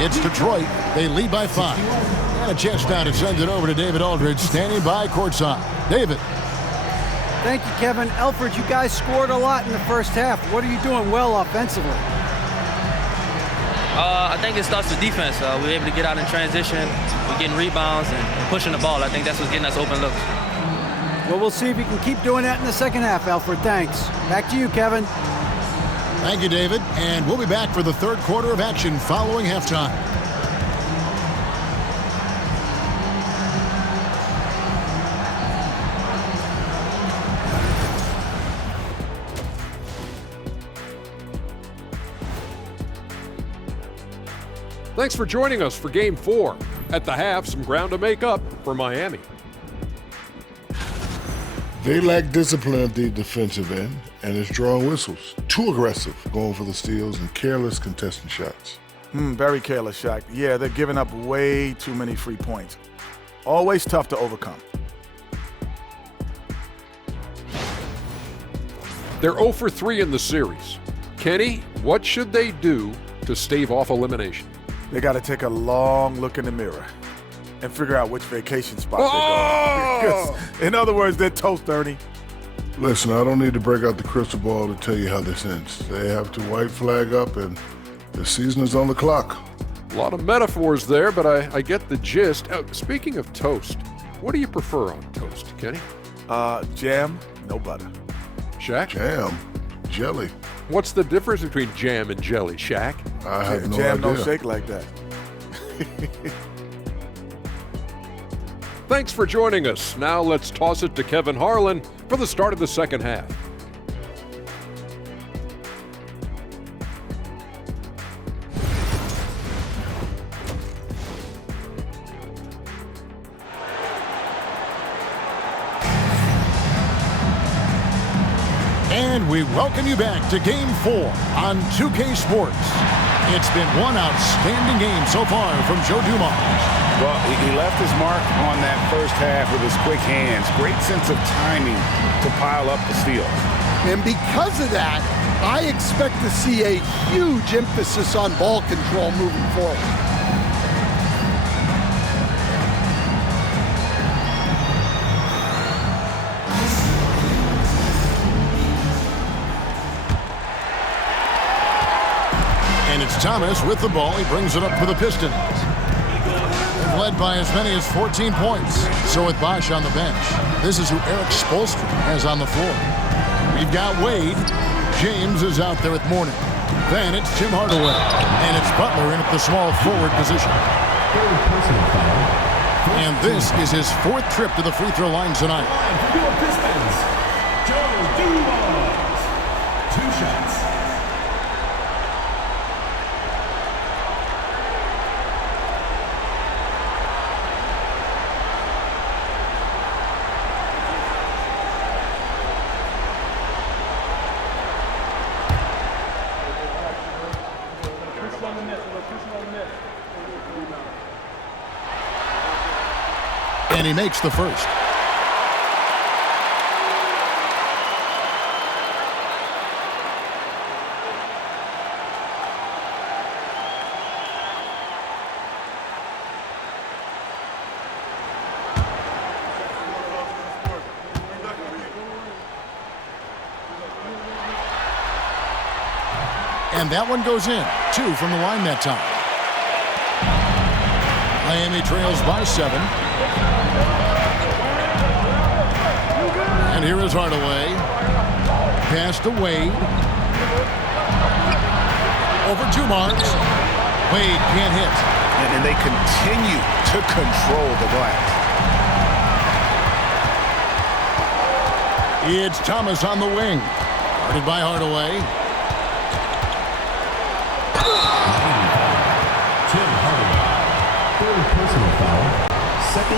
It's Detroit. They lead by 5. And a chance now to send it over to David Aldridge, standing by courtside. David. Thank you, Kevin. Elfrid, you guys scored a lot in the first half. What are you doing well offensively? I think it starts with defense. We're able to get out in transition. We're getting rebounds and pushing the ball. I think that's what's getting us open looks. Well, we'll see if you can keep doing that in the second half, Elfrid. Thanks. Back to you, Kevin. Thank you, David. And we'll be back for the third quarter of action following halftime. Thanks for joining us for Game 4. At the half, some ground to make up for Miami. They lack discipline at the defensive end, and it's drawing whistles. Too aggressive, going for the steals, and careless contesting shots. Very careless shot. Yeah, they're giving up way too many free points. Always tough to overcome. They're 0 for 3 in the series. Kenny, what should they do to stave off elimination? They got to take a long look in the mirror and figure out which vacation spot they're going. In other words, they're toast, Ernie. Listen, I don't need to break out the crystal ball to tell you how this ends. They have to white flag up, and the season is on the clock. A lot of metaphors there, but I get the gist. Speaking of toast, what do you prefer on toast, Kenny? Jam, no butter. Shaq? Jam, jelly. What's the difference between jam and jelly, Shaq? I have no Jam idea. don't shake like that. Thanks for joining us. Now let's toss it to Kevin Harlan for the start of the second half. And we welcome you back to Game 4 on 2K Sports. It's been one outstanding game so far from Joe Dumars. Well, he left his mark on that first half with his quick hands. Great sense of timing to pile up the steals. And because of that, I expect to see a huge emphasis on ball control moving forward. And it's Thomas with the ball. He brings it up for the Pistons. They've led by as many as 14 points. So with Bosch on the bench, this is who Eric Spoelstra has on the floor. We've got Wade. James is out there with Mourning. Then it's Jim Hardaway. And it's Butler in at the small forward position. And this is his 4th trip to the free throw line tonight. For your Pistons, Joe Dumars. 2 shots. And he makes the first. And that one goes in. 2 from the line that time. Miami trails by 7. And here is Hardaway. Pass to Wade. Over Dumars. Wade can't hit. And they continue to control the glass. It's Thomas on the wing. Guarded by Hardaway. Tim Hardaway. 3rd personal foul. 2nd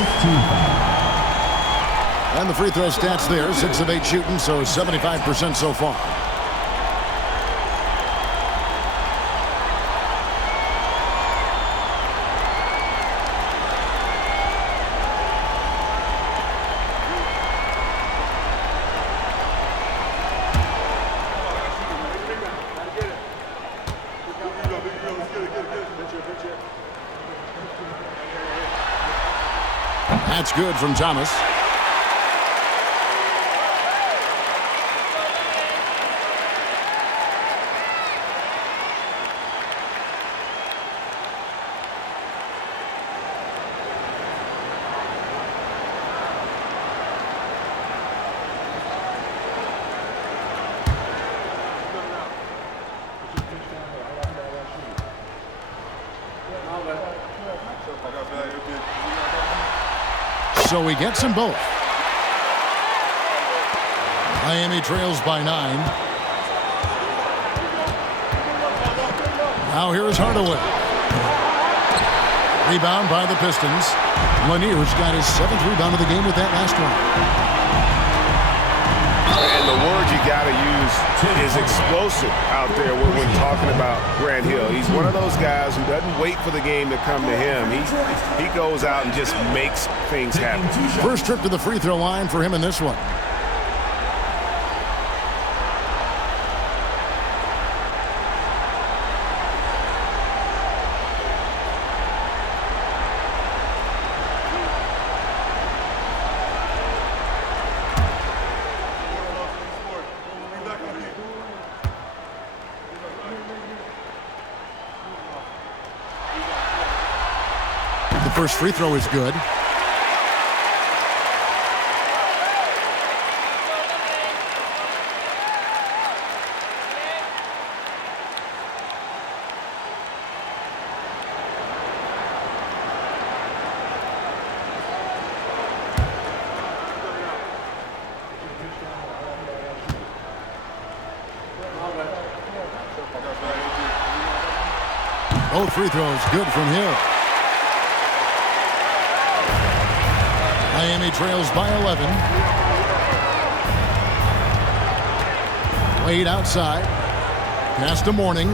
And the free throw stats there, 6 of 8 shooting, so 75% so far. That's good from Thomas. So he gets them both. Miami trails by 9. Now here's Hardaway. Rebound by the Pistons. Lanier's got his 7th rebound of the game with that last one. And the word you got to use is explosive out there when we're talking about Grant Hill. He's one of those guys who doesn't wait for the game to come to him. He goes out and just makes things happen. First trip to the free throw line for him in this one. The first free throw is good. Both free throws good from Hill. Miami trails by 11. Wade outside. Pass to Mourning.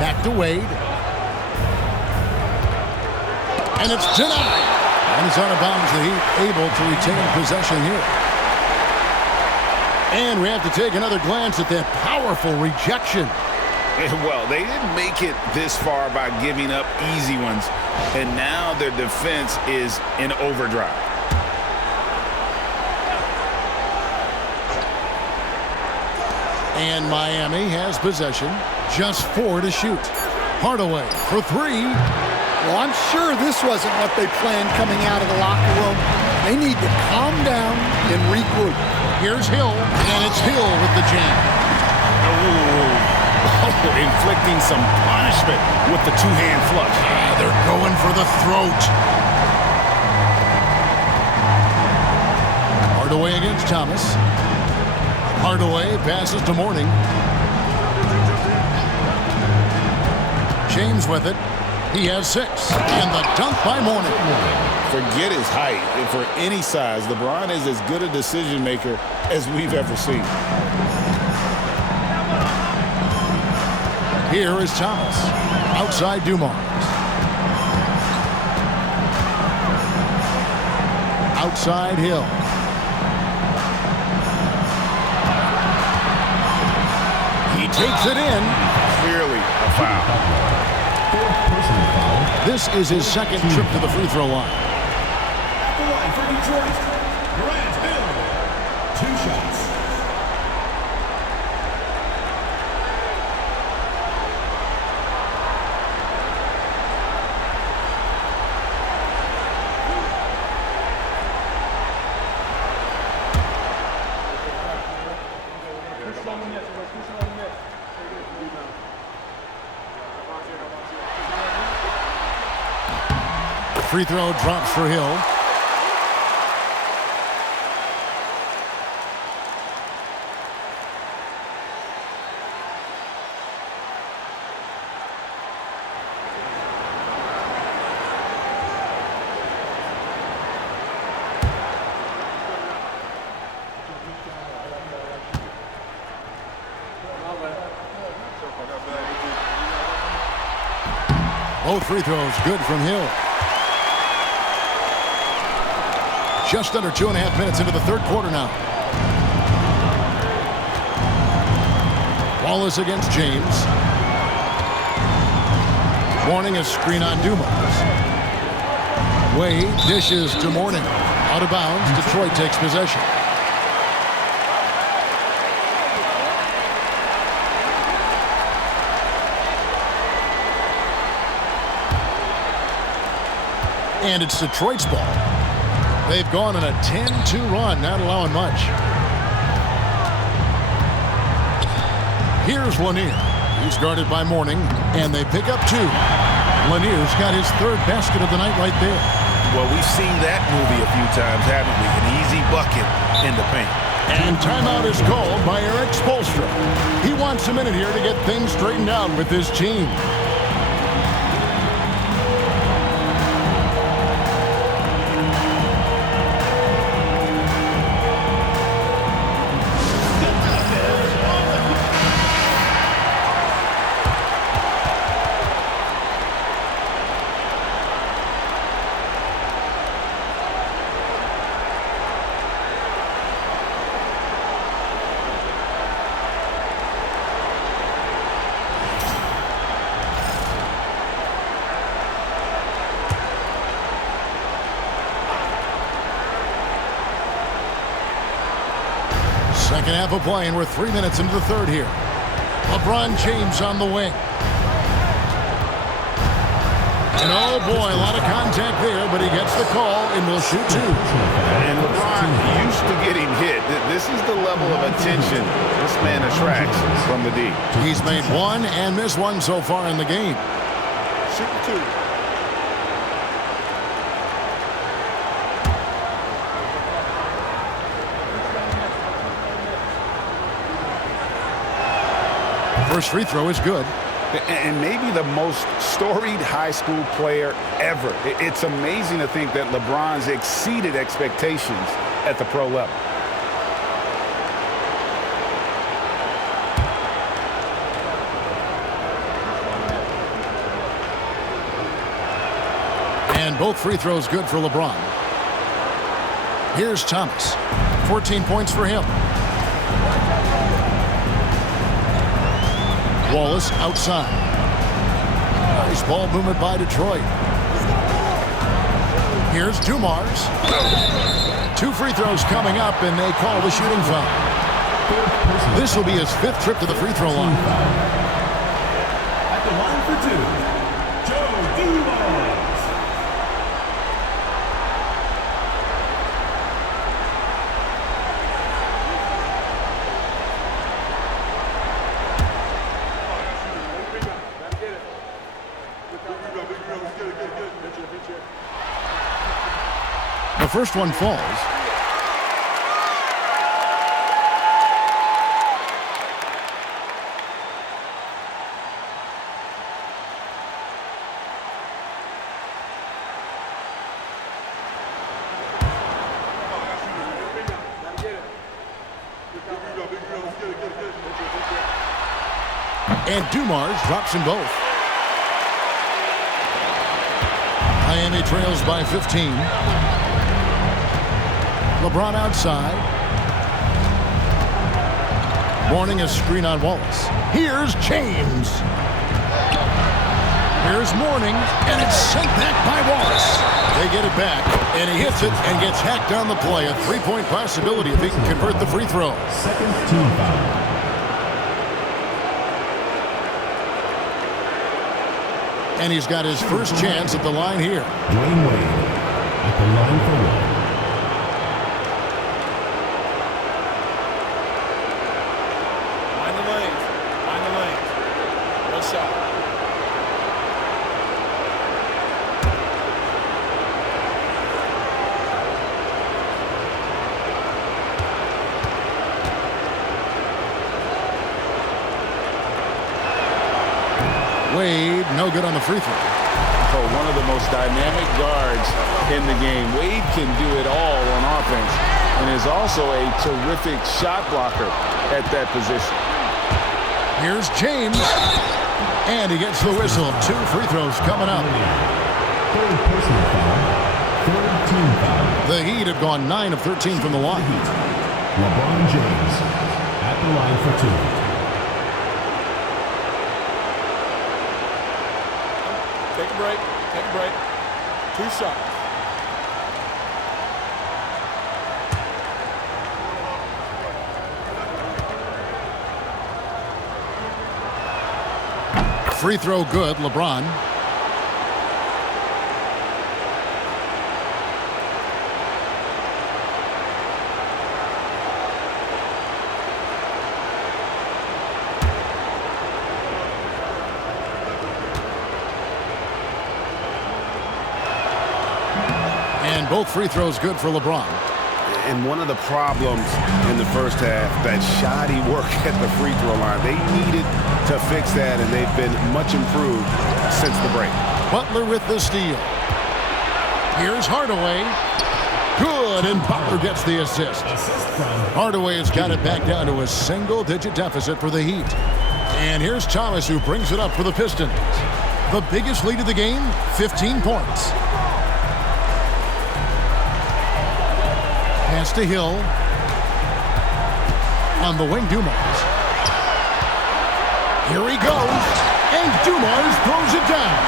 Back to Wade. And it's denied. And it's out of bounds. The Heat able to retain possession here. And we have to take another glance at that powerful rejection. Well, they didn't make it this far by giving up easy ones, and now their defense is in overdrive. And Miami has possession. Just 4 to shoot. Hardaway for 3. Well, I'm sure this wasn't what they planned coming out of the locker room. They need to calm down and regroup. Here's Hill, and it's Hill with the jam. Inflicting some punishment with the two-hand flush. They're going for the throat. Hardaway against Thomas. Hardaway passes to Mourning. James with it. He has 6. And the dunk by Mourning. Forget his height. And for any size, LeBron is as good a decision maker as we've ever seen. Here is Thomas. Outside Dumars. Outside Hill. He takes it in. Clearly a foul. This is his 2nd trip to the free throw line. At the line for Detroit, Grant Hill. 2 shots. Free throw drops for Hill. Both free throws good from Hill. Just under 2.5 minutes into the third quarter now. Wallace against James. Mourning a screen on Dumas. Wade dishes to Mourning. Out of bounds. Detroit takes possession. And it's Detroit's ball. They've gone on a 10-2 run, not allowing much. Here's Lanier. He's guarded by Mourning, and they pick up 2. Lanier's got his third basket of the night right there. Well, we've seen that movie a few times, haven't we? An easy bucket in the paint. And timeout is called by Eric Spoelstra. He wants a minute here to get things straightened out with his team. Second half of play, and we're 3 minutes into the third here. LeBron James on the wing. And oh boy, a lot of contact there, but he gets the call and will shoot 2. And LeBron used to getting hit. This is the level of attention this man attracts from the D. He's made 1 and missed 1 so far in the game. Shooting 2. First free throw is good. And maybe the most storied high school player ever. It's amazing to think that LeBron's exceeded expectations at the pro level. And both free throws good for LeBron. Here's Thomas. 14 points for him. Wallace outside. Nice ball movement by Detroit. Here's Dumars. 2 free throws coming up, and they call the shooting foul. This will be his 5th trip to the free throw line. At the line for 2, Joe Dumars. The first one falls. And Dumars drops them both. Miami trails by 15. LeBron outside. Mourning a screen on Wallace. Here's James. Here's Mourning, and it's sent back by Wallace. They get it back, and he hits it and gets hacked on the play. A 3-point possibility if he can convert the free throw. Second team foul. And he's got his first chance at the line here. Dwayne Wade at the line for 1. Wade, no good on the free throw. Oh, one of the most dynamic guards in the game. Wade can do it all on offense and is also a terrific shot blocker at that position. Here's James. And he gets the whistle. 2 free throws coming up. Third personal foul. Third team foul. The Heat have gone 9 of 13 from the line. LeBron James at the line for 2. Take a break. Take a break. 2 shots. Free throw good, LeBron. And both free throws good for LeBron. And one of the problems in the first half, that shoddy work at the free throw line. They needed to fix that, and they've been much improved since the break. Butler with the steal. Here's Hardaway. Good, and Butler gets the assist. Hardaway has got it back down to a single-digit deficit for the Heat. And here's Thomas, who brings it up for the Pistons. The biggest lead of the game, 15 points. Pass to Hill. On the wing, Dumars. Here he goes, and Dumars throws it down.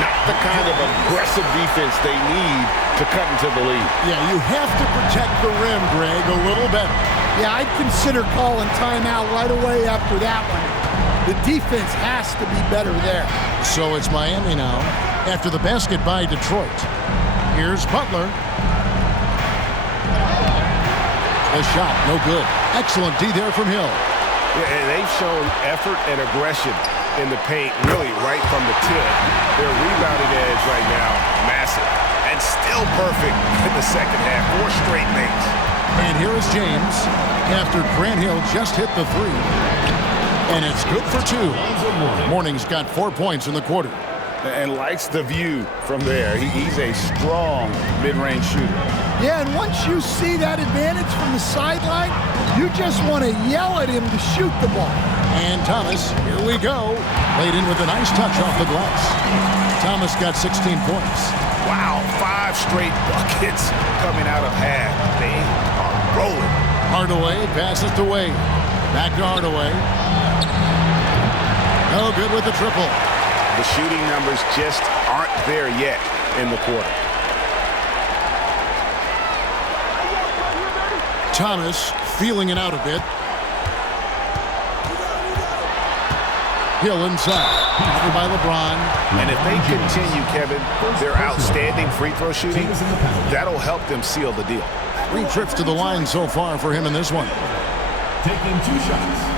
Not the kind of aggressive defense they need to cut into the lead. Yeah, you have to protect the rim, Greg, a little better. Yeah, I'd consider calling timeout right away after that one. The defense has to be better there. So it's Miami now, after the basket by Detroit. Here's Butler. A shot, no good. Excellent D there from Hill. Yeah, and they've shown effort and aggression in the paint, really right from the tip. Their rebounding edge right now, massive. And still perfect in the second half. 4 straight makes. And here is James after Grant Hill just hit the 3. And it's good for 2. Morning's got 4 points in the quarter. And likes the view from there. He's a strong mid-range shooter. Yeah, and once you see that advantage from the sideline, you just want to yell at him to shoot the ball. And Thomas, here we go. Laid in with a nice touch off the glass. Thomas got 16 points. Wow, 5 straight buckets coming out of half. They are rolling. Hardaway passes to Wade. Back to Hardaway. No good with the triple. The shooting numbers just aren't there yet in the quarter. Thomas feeling it out a bit. Hill inside. Covered by LeBron. And if they continue, Kevin, their outstanding free throw shooting, that'll help them seal the deal. 3 trips to the line so far for him in this one. Taking 2 shots.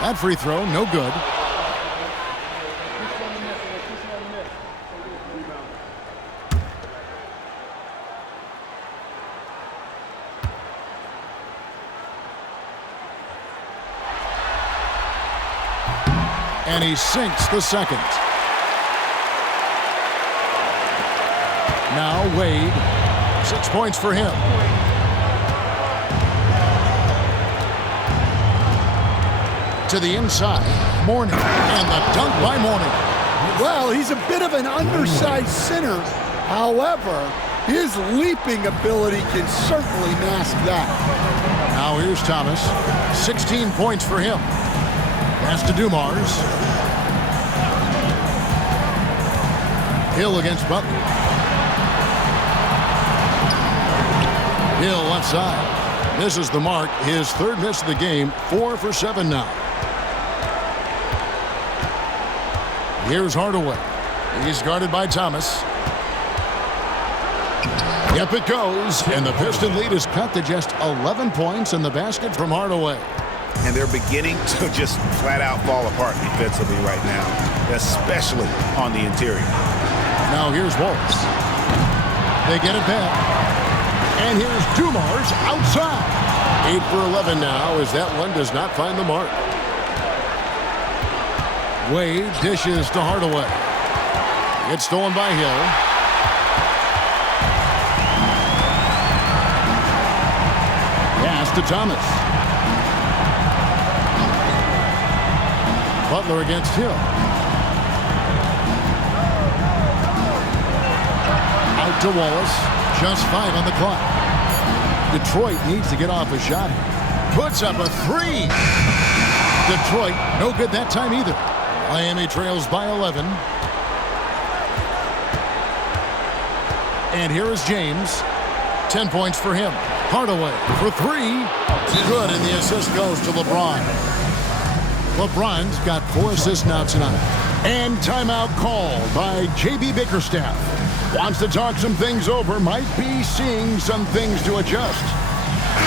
That free throw, no good. And he sinks the second. Now Wade, 6 points for him. To the inside, Mourning, and the dunk by Mourning. Well, he's a bit of an undersized center. However, his leaping ability can certainly mask that. Now here's Thomas, 16 points for him. Pass to Dumars. Hill against Butler. Hill left side. Misses the mark. His 3rd miss of the game. 4 for 7 now. Here's Hardaway. He's guarded by Thomas. Yep, it goes. And the Piston lead is cut to just 11 points in the basket from Hardaway. And they're beginning to just flat out fall apart defensively right now, especially on the interior. Now here's Wallace. They get it back. And here's Dumars outside. 8 for 11 now as that one does not find the mark. Wade dishes to Hardaway. It's stolen by Hill. Pass to Thomas. Butler against Hill. Out to Wallace. Just 5 on the clock. Detroit needs to get off a shot. Puts up a 3. Detroit, no good that time either. Miami trails by 11. And here is James. 10 points for him. Hardaway for 3. Good, and the assist goes to LeBron. LeBron's got 4 assists now tonight. And timeout called by JB Bickerstaff. Wants to talk some things over, might be seeing some things to adjust.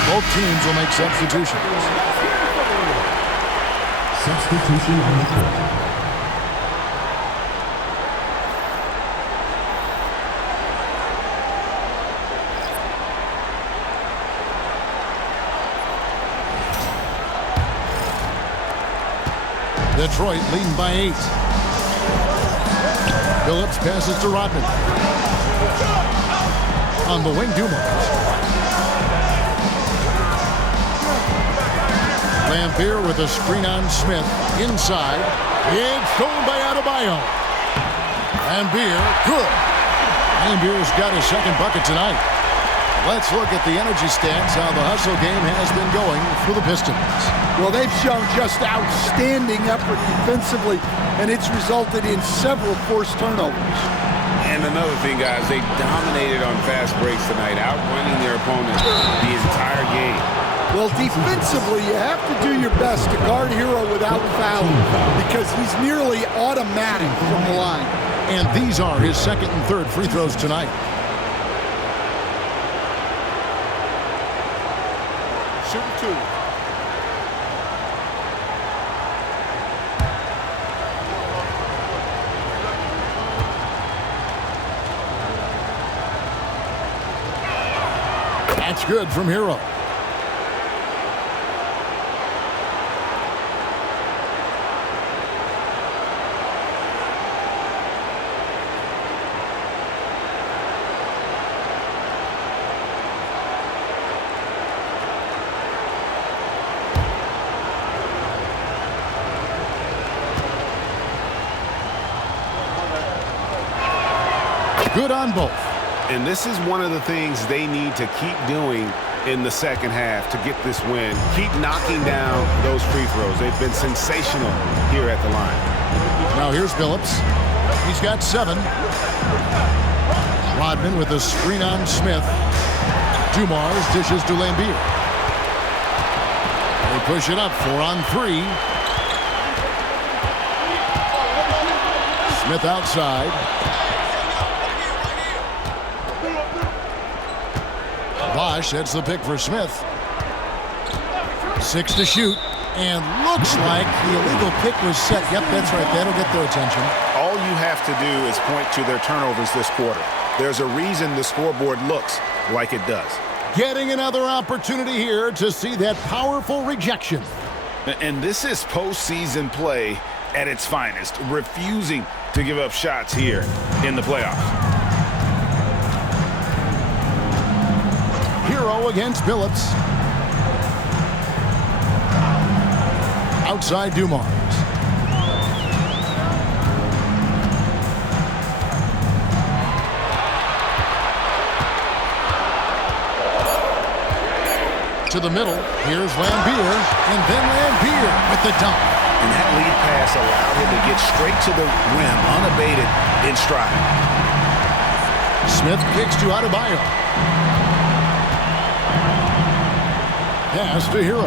Both teams will make substitutions. Substitution on the court. Detroit leading by 8. Phillips passes to Rodman. On the wing, Dumars. Lampier with a screen on Smith. Inside. It's stolen by Adebayo. Lampier, good. Lampier's got his second bucket tonight. Let's look at the energy stats, how the hustle game has been going for the Pistons. Well, they've shown just outstanding effort defensively, and it's resulted in several forced turnovers. And another thing, guys, they dominated on fast breaks tonight, outrunning their opponent the entire game. Well, defensively, you have to do your best to guard Hero without fouling because he's nearly automatic from the line. And these are his second and third free throws tonight. Shooting 2. That's good from Hero. Good on both. And this is one of the things they need to keep doing in the second half to get this win. Keep knocking down those free throws. They've been sensational here at the line. Now here's Phillips. He's got 7. Rodman with a screen on Smith. Dumars dishes to Lambier. They push it up, 4 on 3. Smith outside. Bosch sets the pick for Smith. 6 to shoot. And looks like the illegal pick was set. Yep, that's right. That'll get their attention. All you have to do is point to their turnovers this quarter. There's a reason the scoreboard looks like it does. Getting another opportunity here to see that powerful rejection. And this is postseason play at its finest, refusing to give up shots here in the playoffs. Hero against Phillips. Outside Dumars. To the middle. Here's Lambier. And then Lambier with the dunk. And that lead pass allowed him to get straight to the rim, unabated in stride. Smith kicks to Adebayo. Pass to Hero.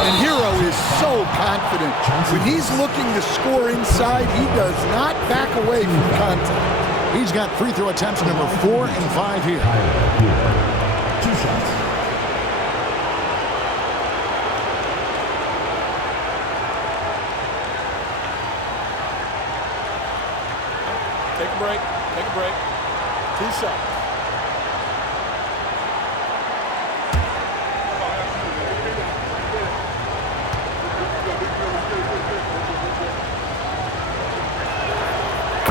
And Hero is so confident. When he's looking to score inside, he does not back away from contact. He's got free throw attempts number 4 and 5 here. 2 shots. a break. Take a break. 2 shots.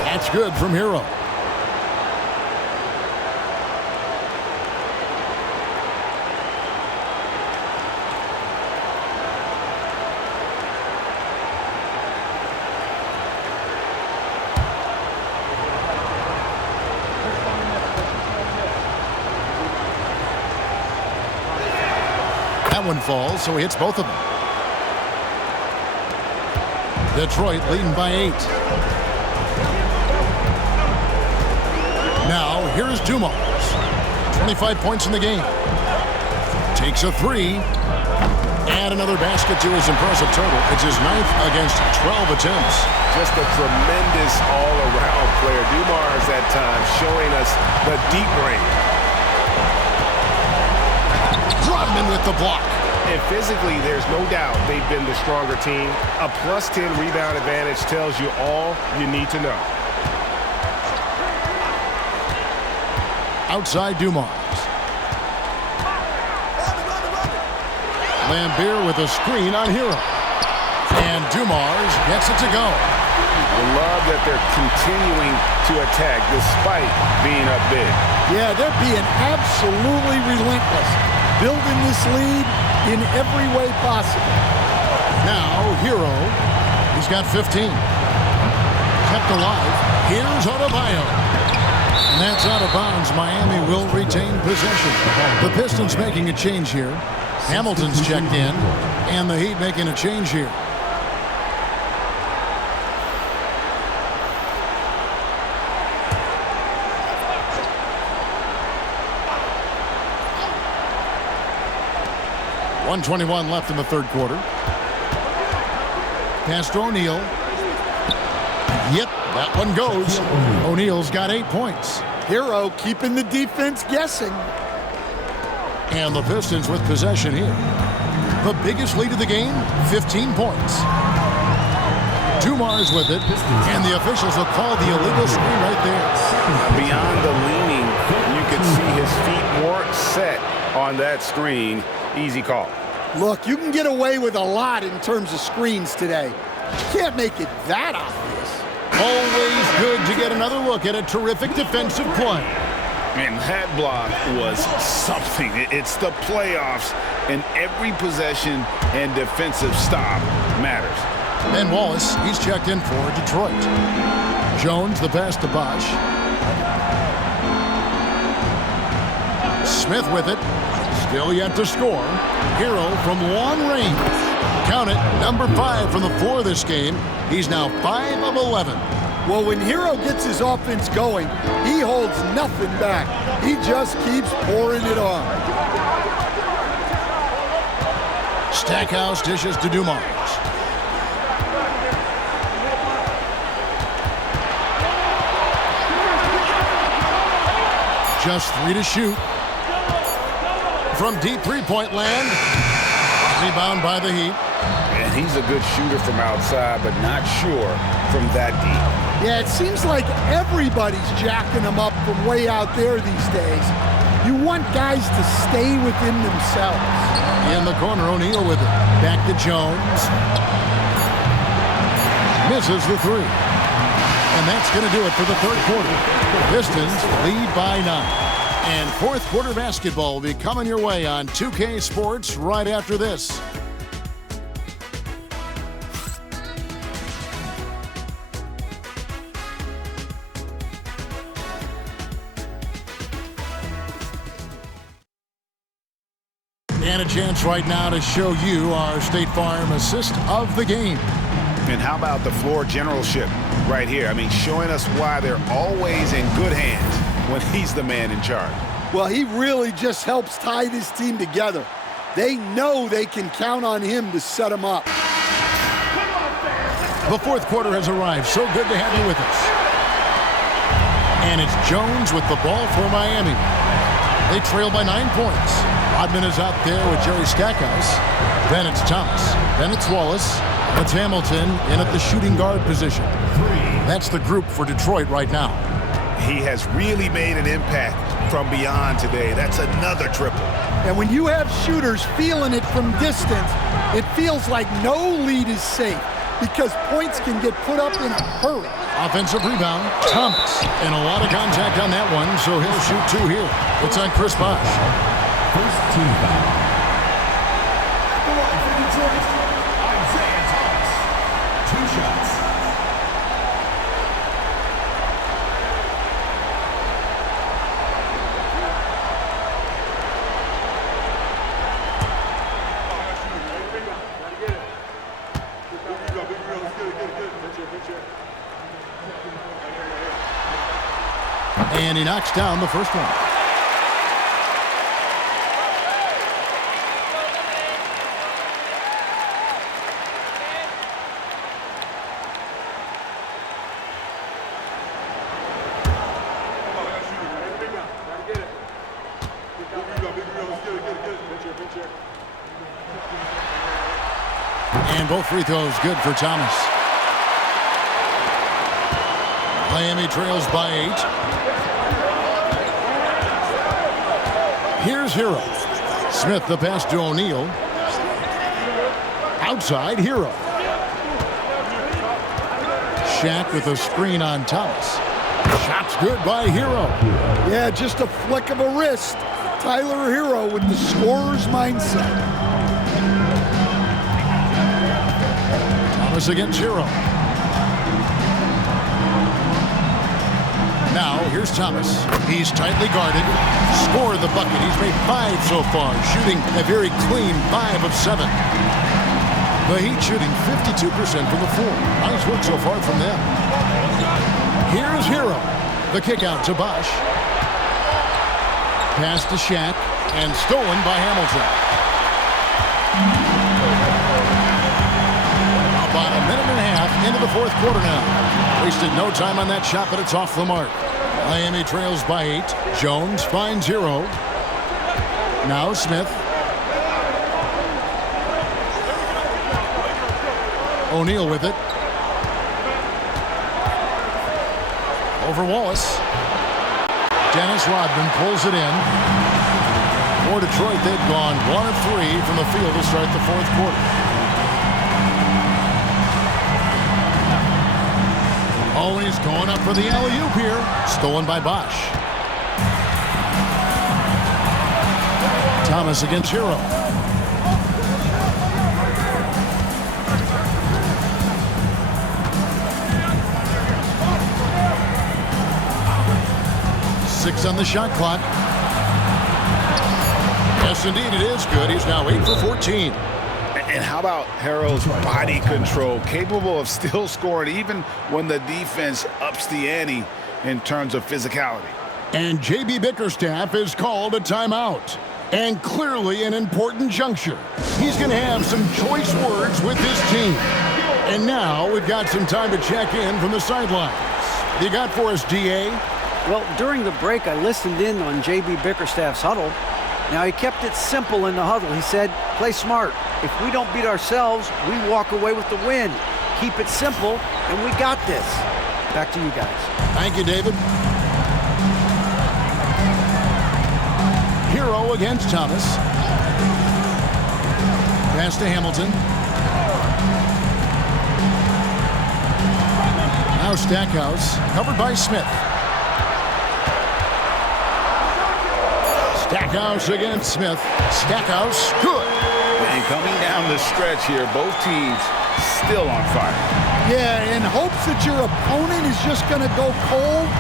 That's good from Hero. That one falls, so he hits both of them. Detroit leading by 8. Now, here's Dumars. 25 points in the game. Takes a 3. And another basket to his impressive total. It's his 9th against 12 attempts. Just a tremendous all-around player. Dumars at times showing us the deep range. Rodman with the block. And physically, there's no doubt they've been the stronger team. A +10 rebound advantage tells you all you need to know. Outside Dumars. Lambeer with a screen on Hero. And Dumars gets it to go. I love that they're continuing to attack despite being up big. Yeah, they're being absolutely relentless, building this lead in every way possible. Now, Hero, he's got 15. Kept alive. Here's Adebayo. And that's out of bounds. Miami will retain possession. The Pistons making a change here. Hamilton's checked in. And the Heat making a change here. .121 left in the third quarter. Pass to O'Neal. Yep, that one goes. O'Neal's got 8 points. Hero keeping the defense guessing. And the Pistons with possession here. The biggest lead of the game, 15 points. Dumars with it, and the officials will call the illegal screen right there. Beyond the leaning, you can see his feet weren't set on that screen. Easy call. Look, you can get away with a lot in terms of screens today. You can't make it that obvious. Always good to get another look at a terrific defensive play. And that block was something. It's the playoffs, and every possession and defensive stop matters. Ben Wallace, he's checked in for Detroit. Jones, the pass to Bosch. Smith with it. Still yet to score. Hero from long range. Count it, number 5 from the floor this game. He's now 5 of 11. Well, when Hero gets his offense going, he holds nothing back. He just keeps pouring it on. Stackhouse dishes to Dumars. Just 3 to shoot. From deep three-point land. Rebound by the Heat. And he's a good shooter from outside, but not sure from that deep. Yeah, it seems like everybody's jacking them up from way out there these days. You want guys to stay within themselves. In the corner, O'Neal with it. Back to Jones. Misses the 3. And that's going to do it for the third quarter. The Pistons lead by 9. And fourth quarter basketball will be coming your way on 2K Sports right after this. And a chance right now to show you our State Farm assist of the game. And how about the floor generalship right here? I mean, showing us why they're always in good hands when he's the man in charge. Well, he really just helps tie this team together. They know they can count on him to set them up. The fourth quarter has arrived. So good to have you with us. And it's Jones with the ball for Miami. They trail by 9 points. Rodman is out there with Jerry Stackhouse. Then it's Thomas. Then it's Wallace. It's Hamilton in at the shooting guard position. That's the group for Detroit right now. He has really made an impact from beyond today. That's another triple. And when you have shooters feeling it from distance, it feels like no lead is safe because points can get put up in a hurry. Offensive rebound, Thomas. And a lot of contact on that one, so he'll shoot 2 here. It's on Chris Bosh. First team foul. The line for Detroit, Isaiah Thomas. 2 shots. And he knocks down the first one. And both free throws good for Thomas. Miami trails by 8. Here's Hero. Smith the pass to O'Neal. Outside, Hero. Shaq with a screen on Thomas. Shot's good by Hero. Yeah, just a flick of a wrist. Tyler Hero with the scorer's mindset. Thomas against Hero. Now, here's Thomas. He's tightly guarded. Scored the bucket. He's made 5 so far, shooting a very clean 5 of 7. The Heat shooting 52% from the floor. Nice work so far from them. Here's Hero. The kick out to Bosh. Pass to Shaq and stolen by Hamilton. About a minute and a half into the fourth quarter now. Wasted no time on that shot, but it's off the mark. Miami trails by 8. Jones finds Hero. Now Smith. O'Neal with it. Over Wallace. Dennis Rodman pulls it in. For Detroit, they've gone 1 of 3 from the field to start the fourth quarter. Always going up for the alley-oop here. Stolen by Bosh. Thomas against Hero. Six on the shot clock. Yes, indeed, it is good. He's now 8 for 14. And how about Harrell's body control, capable of still scoring even when the defense ups the ante in terms of physicality. And J.B. Bickerstaff is called a timeout. And clearly an important juncture. He's going to have some choice words with his team. And now we've got some time to check in from the sidelines. You got for us, D.A.? Well, during the break, I listened in on J.B. Bickerstaff's huddle. Now, he kept it simple in the huddle. He said, play smart. If we don't beat ourselves, we walk away with the win. Keep it simple, and we got this. Back to you guys. Thank you, David. Hero against Thomas. Pass to Hamilton. Now Stackhouse, covered by Smith. Stackhouse against Smith. Stackhouse, good. And coming down the stretch here, both teams still on fire. Yeah, in hopes that your opponent is just going to go cold.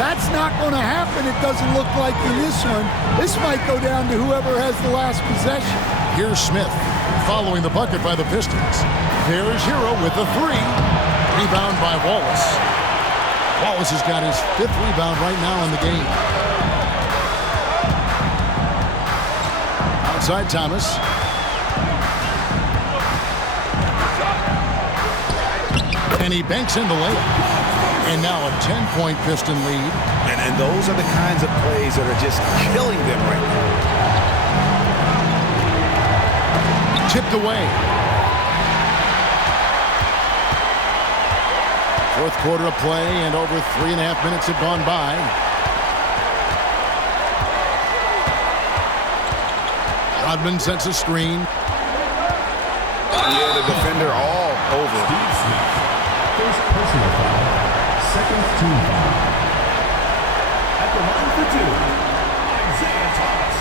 That's not going to happen, it doesn't look like in this one. This might go down to whoever has the last possession. Here's Smith, following the bucket by the Pistons. There's Hero with the 3. Rebound by Wallace. Wallace has got his 5th rebound right now in the game. Outside Thomas. And he banks in the layup. And now a 10-point Piston lead. And those are the kinds of plays that are just killing them right now. Tipped away. Fourth quarter of play, and over 3.5 minutes have gone by. Rodman sets a screen. Yeah, the defender all over. Steve Smith. First personal foul. Second team foul. At the line for two, Isaiah Thomas.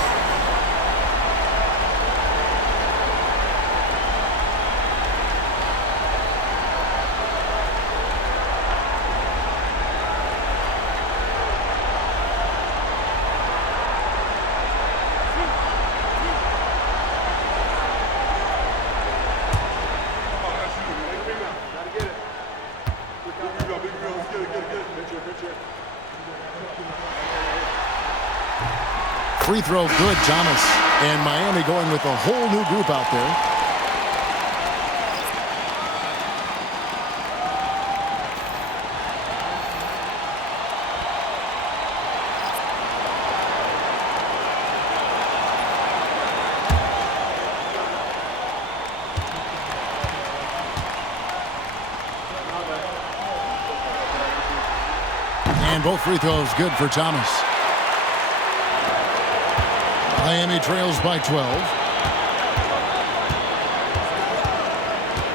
Free throw good, Thomas. And Miami going with a whole new group out there. And both free throws good for Thomas. Miami trails by 12.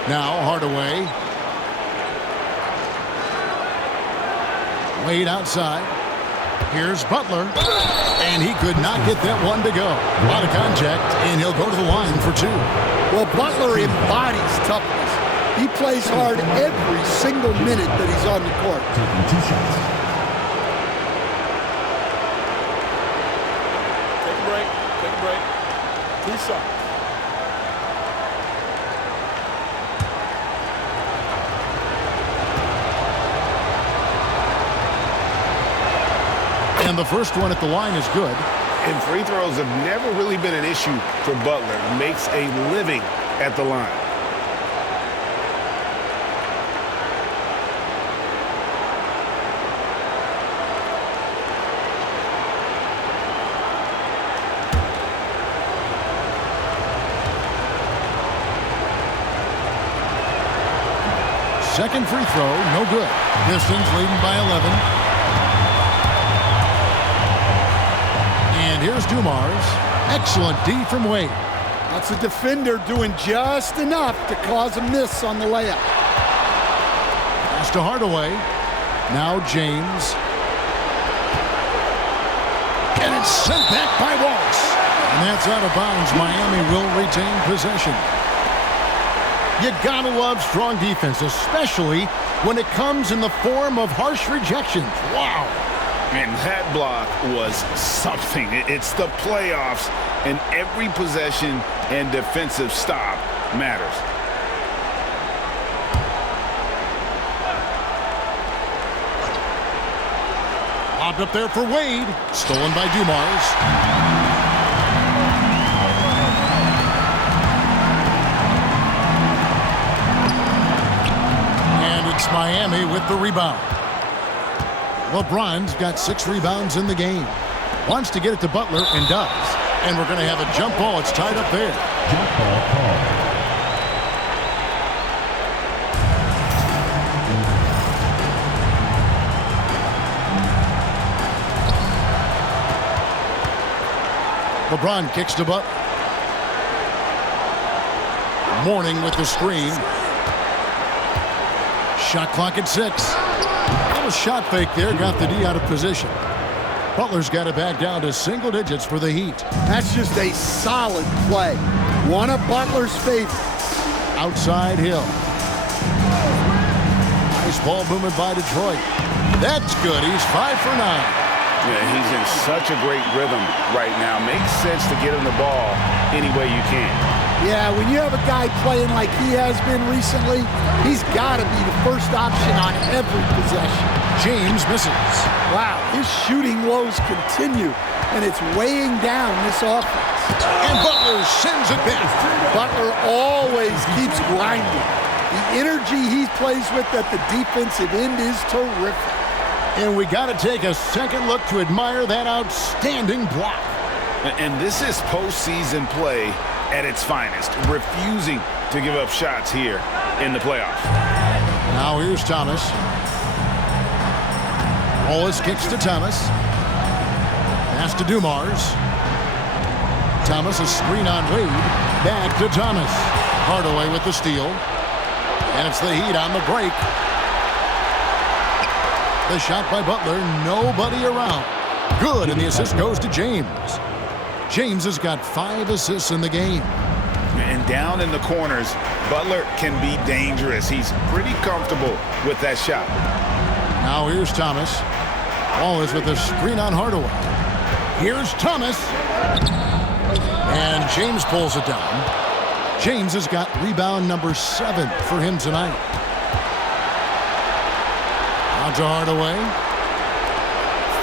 Now Hardaway. Wade outside. Here's Butler. And he could not get that one to go. A lot of contact, and he'll go to the line for two. Well, Butler embodies toughness. He plays hard every single minute that he's on the court. Taking 2 shots. And the first one at the line is good. And free throws have never really been an issue for Butler. Makes a living at the line. Second free throw, no good. Pistons leading by 11. And here's Dumars. Excellent D from Wade. That's a defender doing just enough to cause a miss on the layup. Pass to Hardaway. Now James. And it's sent back by Walsh. And that's out of bounds. Miami will retain possession. You gotta love strong defense, especially when it comes in the form of harsh rejections. Wow. And that block was something. It's the playoffs, and every possession and defensive stop matters. Lobbed up there for Wade. Stolen by Dumars. Miami with the rebound. LeBron's got 6 rebounds in the game. Wants to get it to Butler and does. And we're going to have a jump ball. It's tied up there. Jump ball call. LeBron kicks to Butler. Mourning with the screen. Shot clock at 6. A little shot fake there, got the D out of position. Butler's got it back down to single digits for the Heat. That's just a solid play. One of Butler's favorites. Outside Hill. Nice ball movement by Detroit. That's good. He's 5 for 9. Yeah, he's in such a great rhythm right now. Makes sense to get him the ball any way you can. Yeah, when you have a guy playing like he has been recently, he's got to be the first option on every possession. James misses. Wow, his shooting woes continue, and it's weighing down this offense. And Butler sends it back. Butler always keeps grinding. The energy he plays with at the defensive end is terrific. And we got to take a second look to admire that outstanding block. And this is postseason play at its finest, refusing to give up shots here in the playoffs. Now here's Thomas. Wallace kicks to Thomas. Pass to Dumars. Thomas, a screen on Wade. Back to Thomas. Hardaway with the steal. And it's the Heat on the break. The shot by Butler. Nobody around. Good, and the assist goes to James. James has got 5 assists in the game. And down in the corners, Butler can be dangerous. He's pretty comfortable with that shot. Now here's Thomas. Wallace with a screen on Hardaway. Here's Thomas. And James pulls it down. James has got rebound number 7 for him tonight. Out to Hardaway.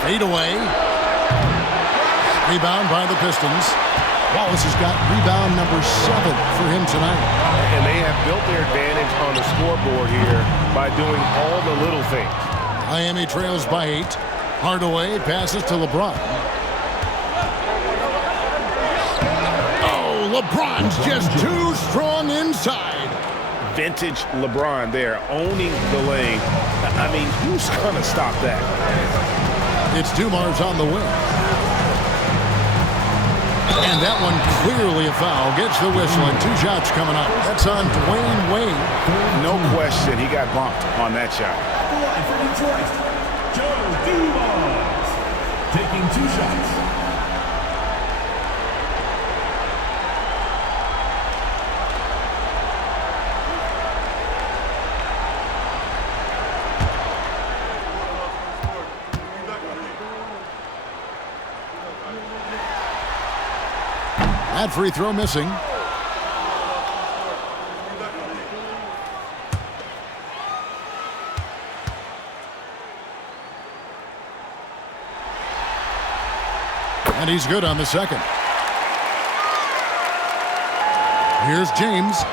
Fade away. Rebound by the Pistons. Wallace has got rebound number 7 for him tonight. And they have built their advantage on the scoreboard here by doing all the little things. Miami trails by 8. Hardaway passes to LeBron. Oh, LeBron's just too strong inside. Vintage LeBron there, owning the lane. I mean, who's going to stop that? It's Dumars on the wing. And that one clearly a foul. Gets the whistle and 2 shots coming up. That's on Dwayne Wade. No question he got bumped on that shot. The line for Detroit, Joe Dumars, taking 2 shots. That free throw missing. And he's good on the second. Here's James.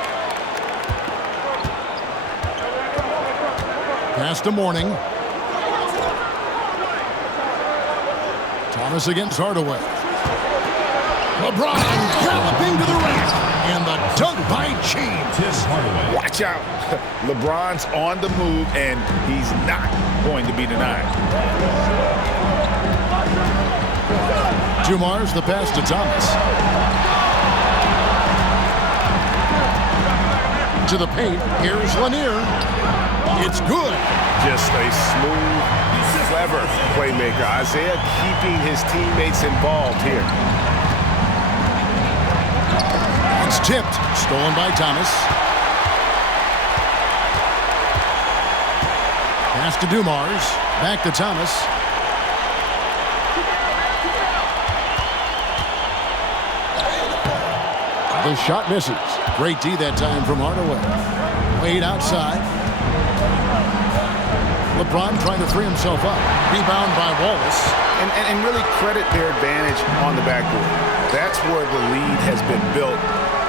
Pass to Mourning. Thomas against Hardaway. LeBron galloping to the rim. And the dunk by James. Watch out. LeBron's on the move, and he's not going to be denied. Dumars, the pass to Thomas. To the paint. Here's Lanier. It's good. Just a smooth, clever playmaker. Isaiah keeping his teammates involved here. It's tipped. Stolen by Thomas. Pass to Dumars. Back to Thomas. The shot misses. Great D that time from Hardaway. Wade outside. LeBron trying to free himself up. Rebound by Wallace. And really credit their advantage on the backboard. That's where the lead has been built,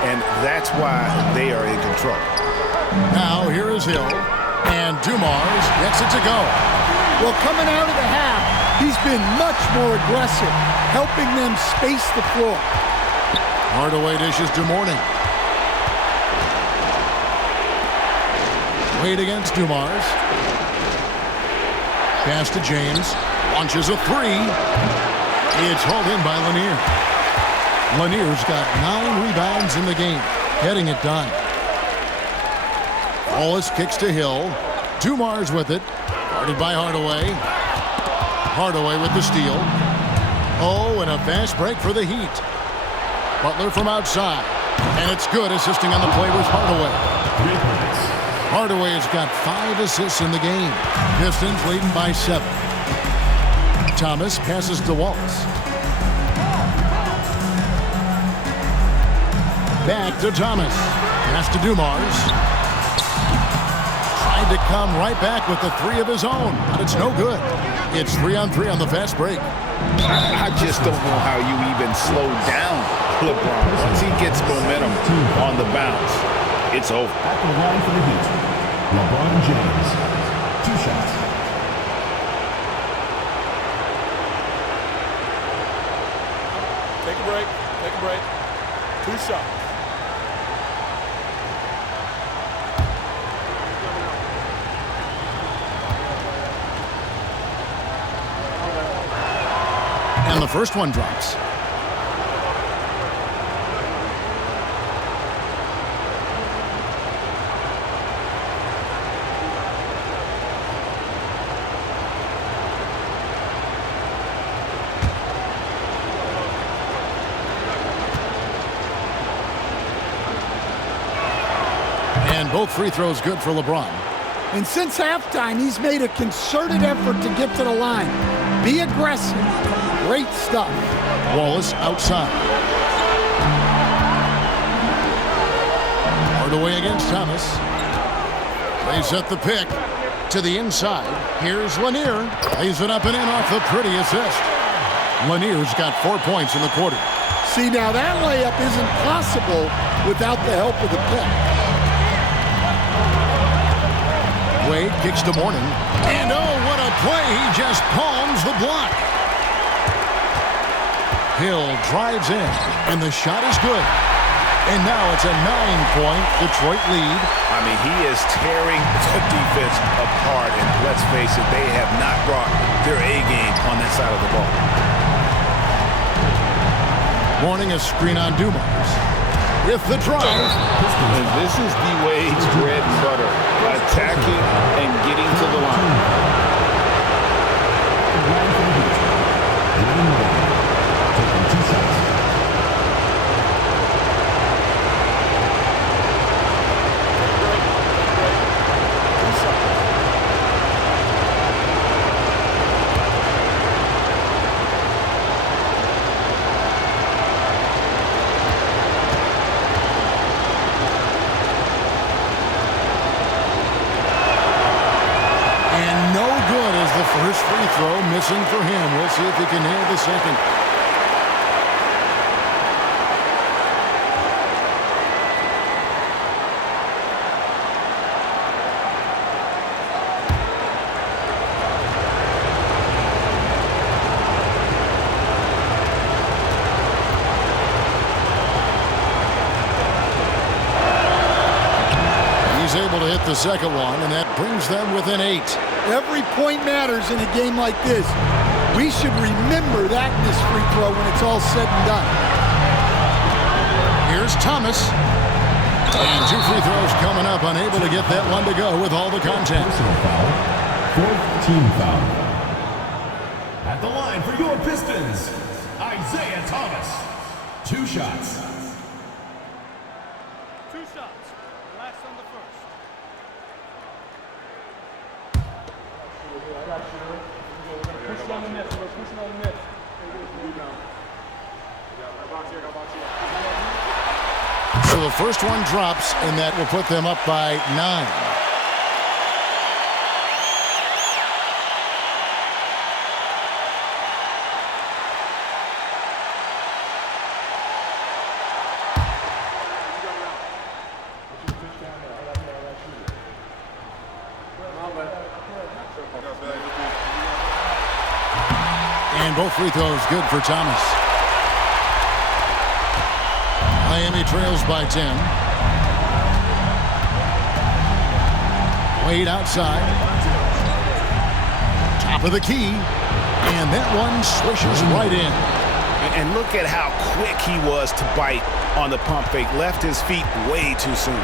and that's why they are in control. Now here is Hill. And Dumars gets it to go. Well, coming out of the half, he's been much more aggressive, helping them space the floor. Hardaway dishes to Mourning. Wade against Dumars. Pass to James. Launches a 3. It's hauled in by Lanier. Lanier's got 9 rebounds in the game, getting it done. Wallace kicks to Hill. Dumars with it. Guarded by Hardaway. Hardaway with the steal. Oh, and a fast break for the Heat. Butler from outside. And it's good. Assisting on the play was Hardaway. Hardaway has got 5 assists in the game. Pistons leading by 7. Thomas passes to Wallace. Back to Thomas. Pass to Dumars. Tried to come right back with the 3 of his own, but it's no good. It's 3-on-3 on the fast break. I just don't know how you even slow down LeBron. Once he gets momentum on the bounce, it's over. At the line for the Heat, LeBron James, 2 shots. Take a break. Take a break. 2 shots. And the first one drops. And both free throws good for LeBron. And since halftime, he's made a concerted effort to get to the line. Be aggressive. Great stuff. Wallace outside. Hardaway against Thomas. They set the pick to the inside. Here's Lanier. Lays it up and in off the pretty assist. Lanier's got 4 points in the quarter. See, now that layup isn't possible without the help of the pick. Wade kicks to Morning. And oh, what a play. He just palms the block. Hill drives in, and the shot is good. And now it's a 9-point Detroit lead. I mean, he is tearing the defense apart. And let's face it, they have not brought their A game on that side of the ball. Morning a screen on Dumars. With the drive. And this is D-Wade's bread and butter. Attacking and getting to the line. Taking 2 shots. First free throw missing for him. We'll see if he can nail the second. He's able to hit the second one, and that brings them within 8. Every point matters in a game like this. We should remember that in this free throw when it's all said and done. Here's Thomas. And 2 free throws coming up, unable to get that one to go with all the contact. Personal foul. 4th team foul. At the line for your Pistons, Isaiah Thomas. 2 shots. 2 shots. Last on the first. I got you. We're going to push it on the net. We're going to push it on the net. Rebound. So the first one drops, and that will put them up by 9. And both free throws good for Thomas. Miami trails by 10. Wade outside. Top of the key. And that one swishes right in. And look at how quick he was to bite on the pump fake. Left his feet way too soon.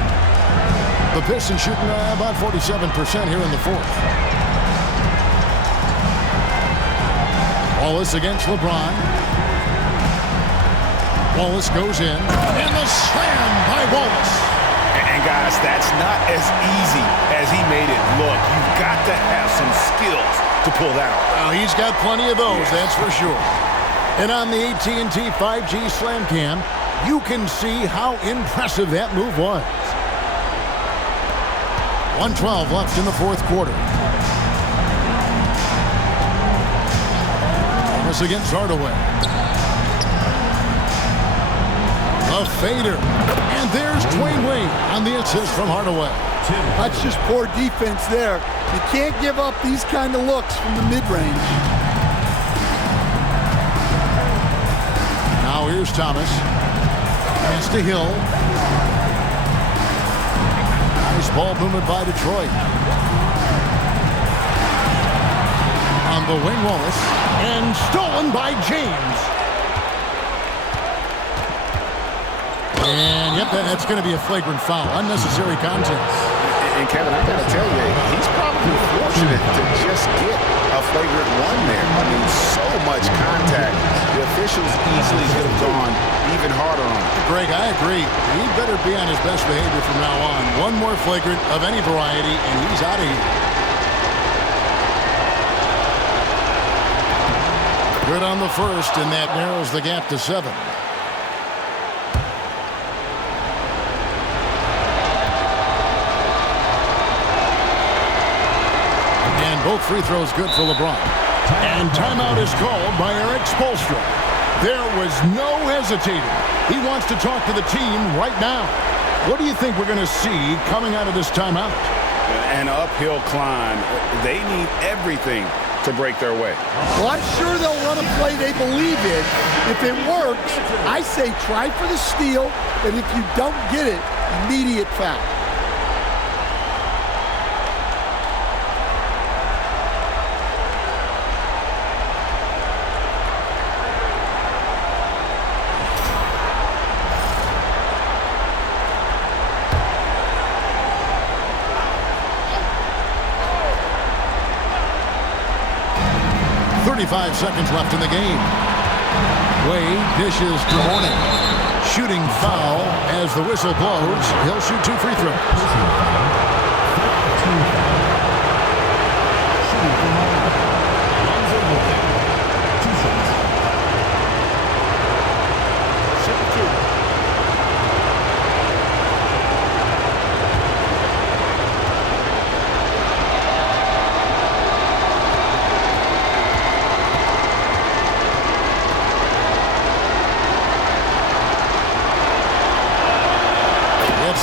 The Pistons shooting about 47% here in the fourth. Wallace against LeBron. Wallace goes in. And the slam by Wallace. And guys, that's not as easy as he made it look. You've got to have some skills to pull that off. Well, he's got plenty of those, that's for sure. And on the AT&T 5G Slam Cam, you can see how impressive that move was. 1:12 left in the fourth quarter. Thomas against Hardaway. A fader. And there's Dwayne Wade on the assist from Hardaway. That's just poor defense there. You can't give up these kind of looks from the mid-range. Now here's Thomas. Pass to Hill. Nice ball movement by Detroit. On the wing, Wallace. And stolen by James. And, yep, that's going to be a flagrant foul. Unnecessary contact. And, Kevin, I got to tell you, he's probably fortunate to just get a flagrant one there. I mean, so much contact. The officials easily could have gone even harder on him. Greg, I agree. He better be on his best behavior from now on. One more flagrant of any variety, and he's out of here. Good on the first, and that narrows the gap to 7. And both free throws good for LeBron. And timeout is called by Eric Spoelstra. There was no hesitating. He wants to talk to the team right now. What do you think we're going to see coming out of this timeout? An uphill climb. They need everything to break their way. Well, I'm sure they'll run a play they believe in. If it works, I say try for the steal, and if you don't get it, immediate foul. Five seconds left in the game. Wade dishes to Mourning. Shooting foul as the whistle blows. He'll shoot 2 free throws.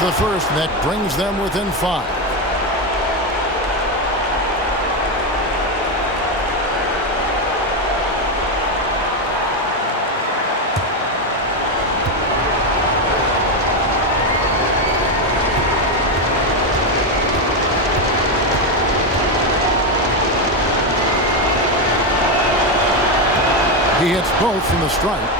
The first that brings them within 5. He hits both from the stripe.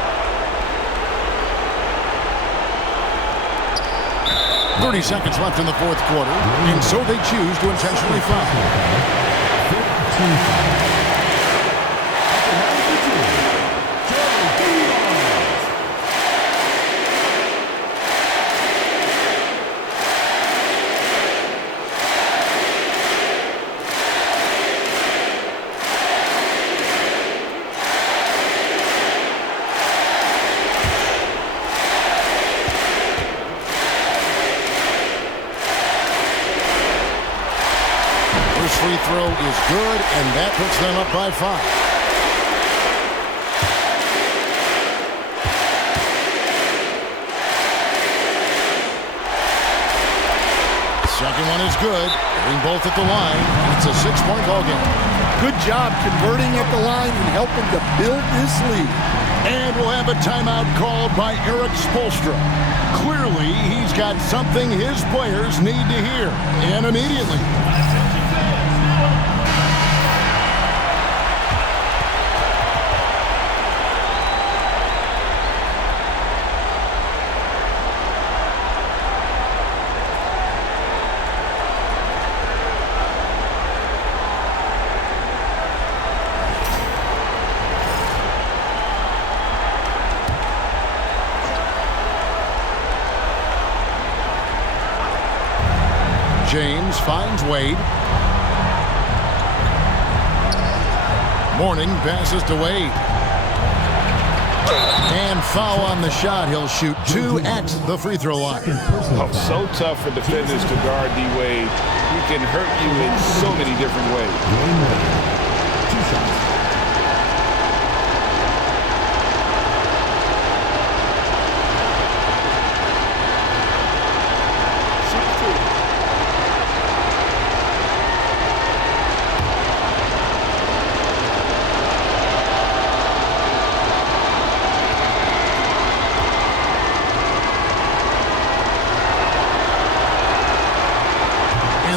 30 seconds left in the fourth quarter, and so they choose to intentionally foul. Free throw is good, and that puts them up by 5. Second one is good. Hitting both at the line, and it's a 6-point ball game. Good job converting at the line and helping to build this lead. And we'll have a timeout called by Eric Spoelstra. Clearly, he's got something his players need to hear, and immediately. James finds Wade. Mourning passes to Wade. And foul on the shot. He'll shoot 2 at the free throw line. Oh, so tough for defenders to guard D-Wade. He can hurt you in so many different ways. 2 shots.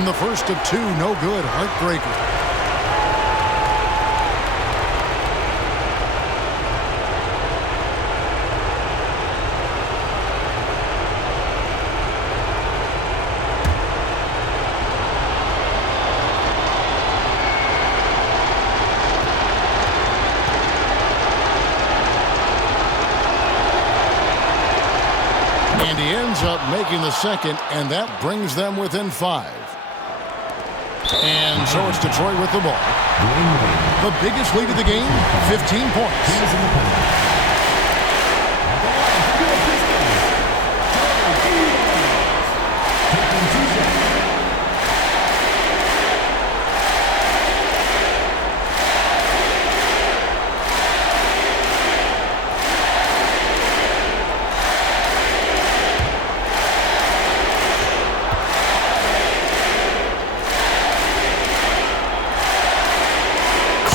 The first of 2, no good. Heartbreaker. ends up making the second, and that brings them within 5. And so it's Detroit with the ball. The biggest lead of the game, 15 points.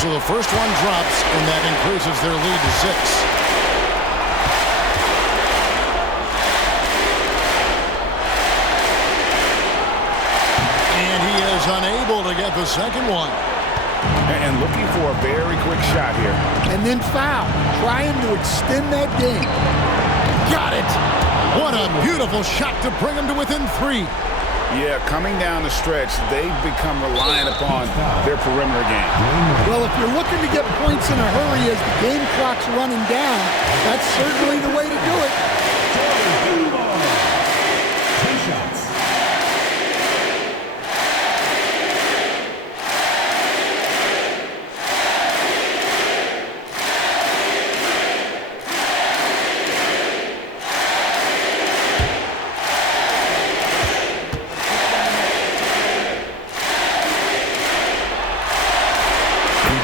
So the first one drops, and that increases their lead to 6. And he is unable to get the second one. And looking for a very quick shot here. And then foul, trying to extend that game. Got it! What a beautiful shot to bring him to within 3. Yeah, coming down the stretch, they've become reliant upon their perimeter game. Well, if you're looking to get points in a hurry as the game clock's running down, that's certainly the way to do it. 2 shots.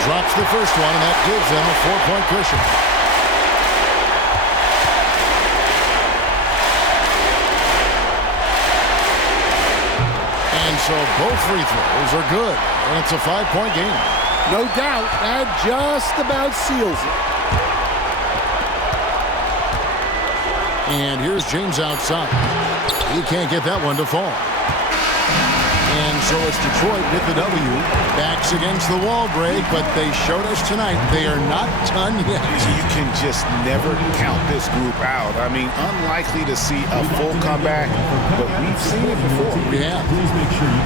Drops the first one, and that gives them a 4-point cushion. And so both free throws are good, and it's a 5-point game. No doubt, that just about seals it. And here's James outside. He can't get that one to fall. And so it's Detroit with the W. Backs against the wall, Greg, but they showed us tonight they are not done yet. You can just never count this group out. I mean, unlikely to see a full comeback, but we've seen it before. Yeah.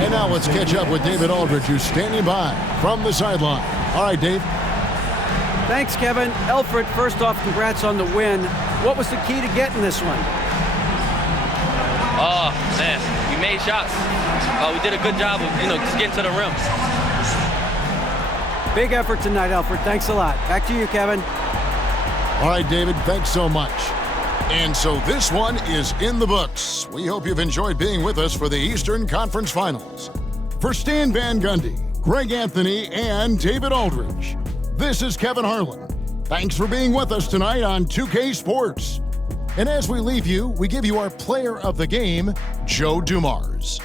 And now let's catch up with David Aldridge, who's standing by from the sideline. All right, Dave. Thanks, Kevin. Alfred, first off, congrats on the win. What was the key to getting this one? Oh, man, we made shots. We did a good job of, just getting to the rim. Big effort tonight, Alfred. Thanks a lot. Back to you, Kevin. All right, David, thanks so much. And so this one is in the books. We hope you've enjoyed being with us for the Eastern Conference Finals. For Stan Van Gundy, Greg Anthony, and David Aldridge, this is Kevin Harlan. Thanks for being with us tonight on 2K Sports. And as we leave you, we give you our player of the game, Joe Dumars.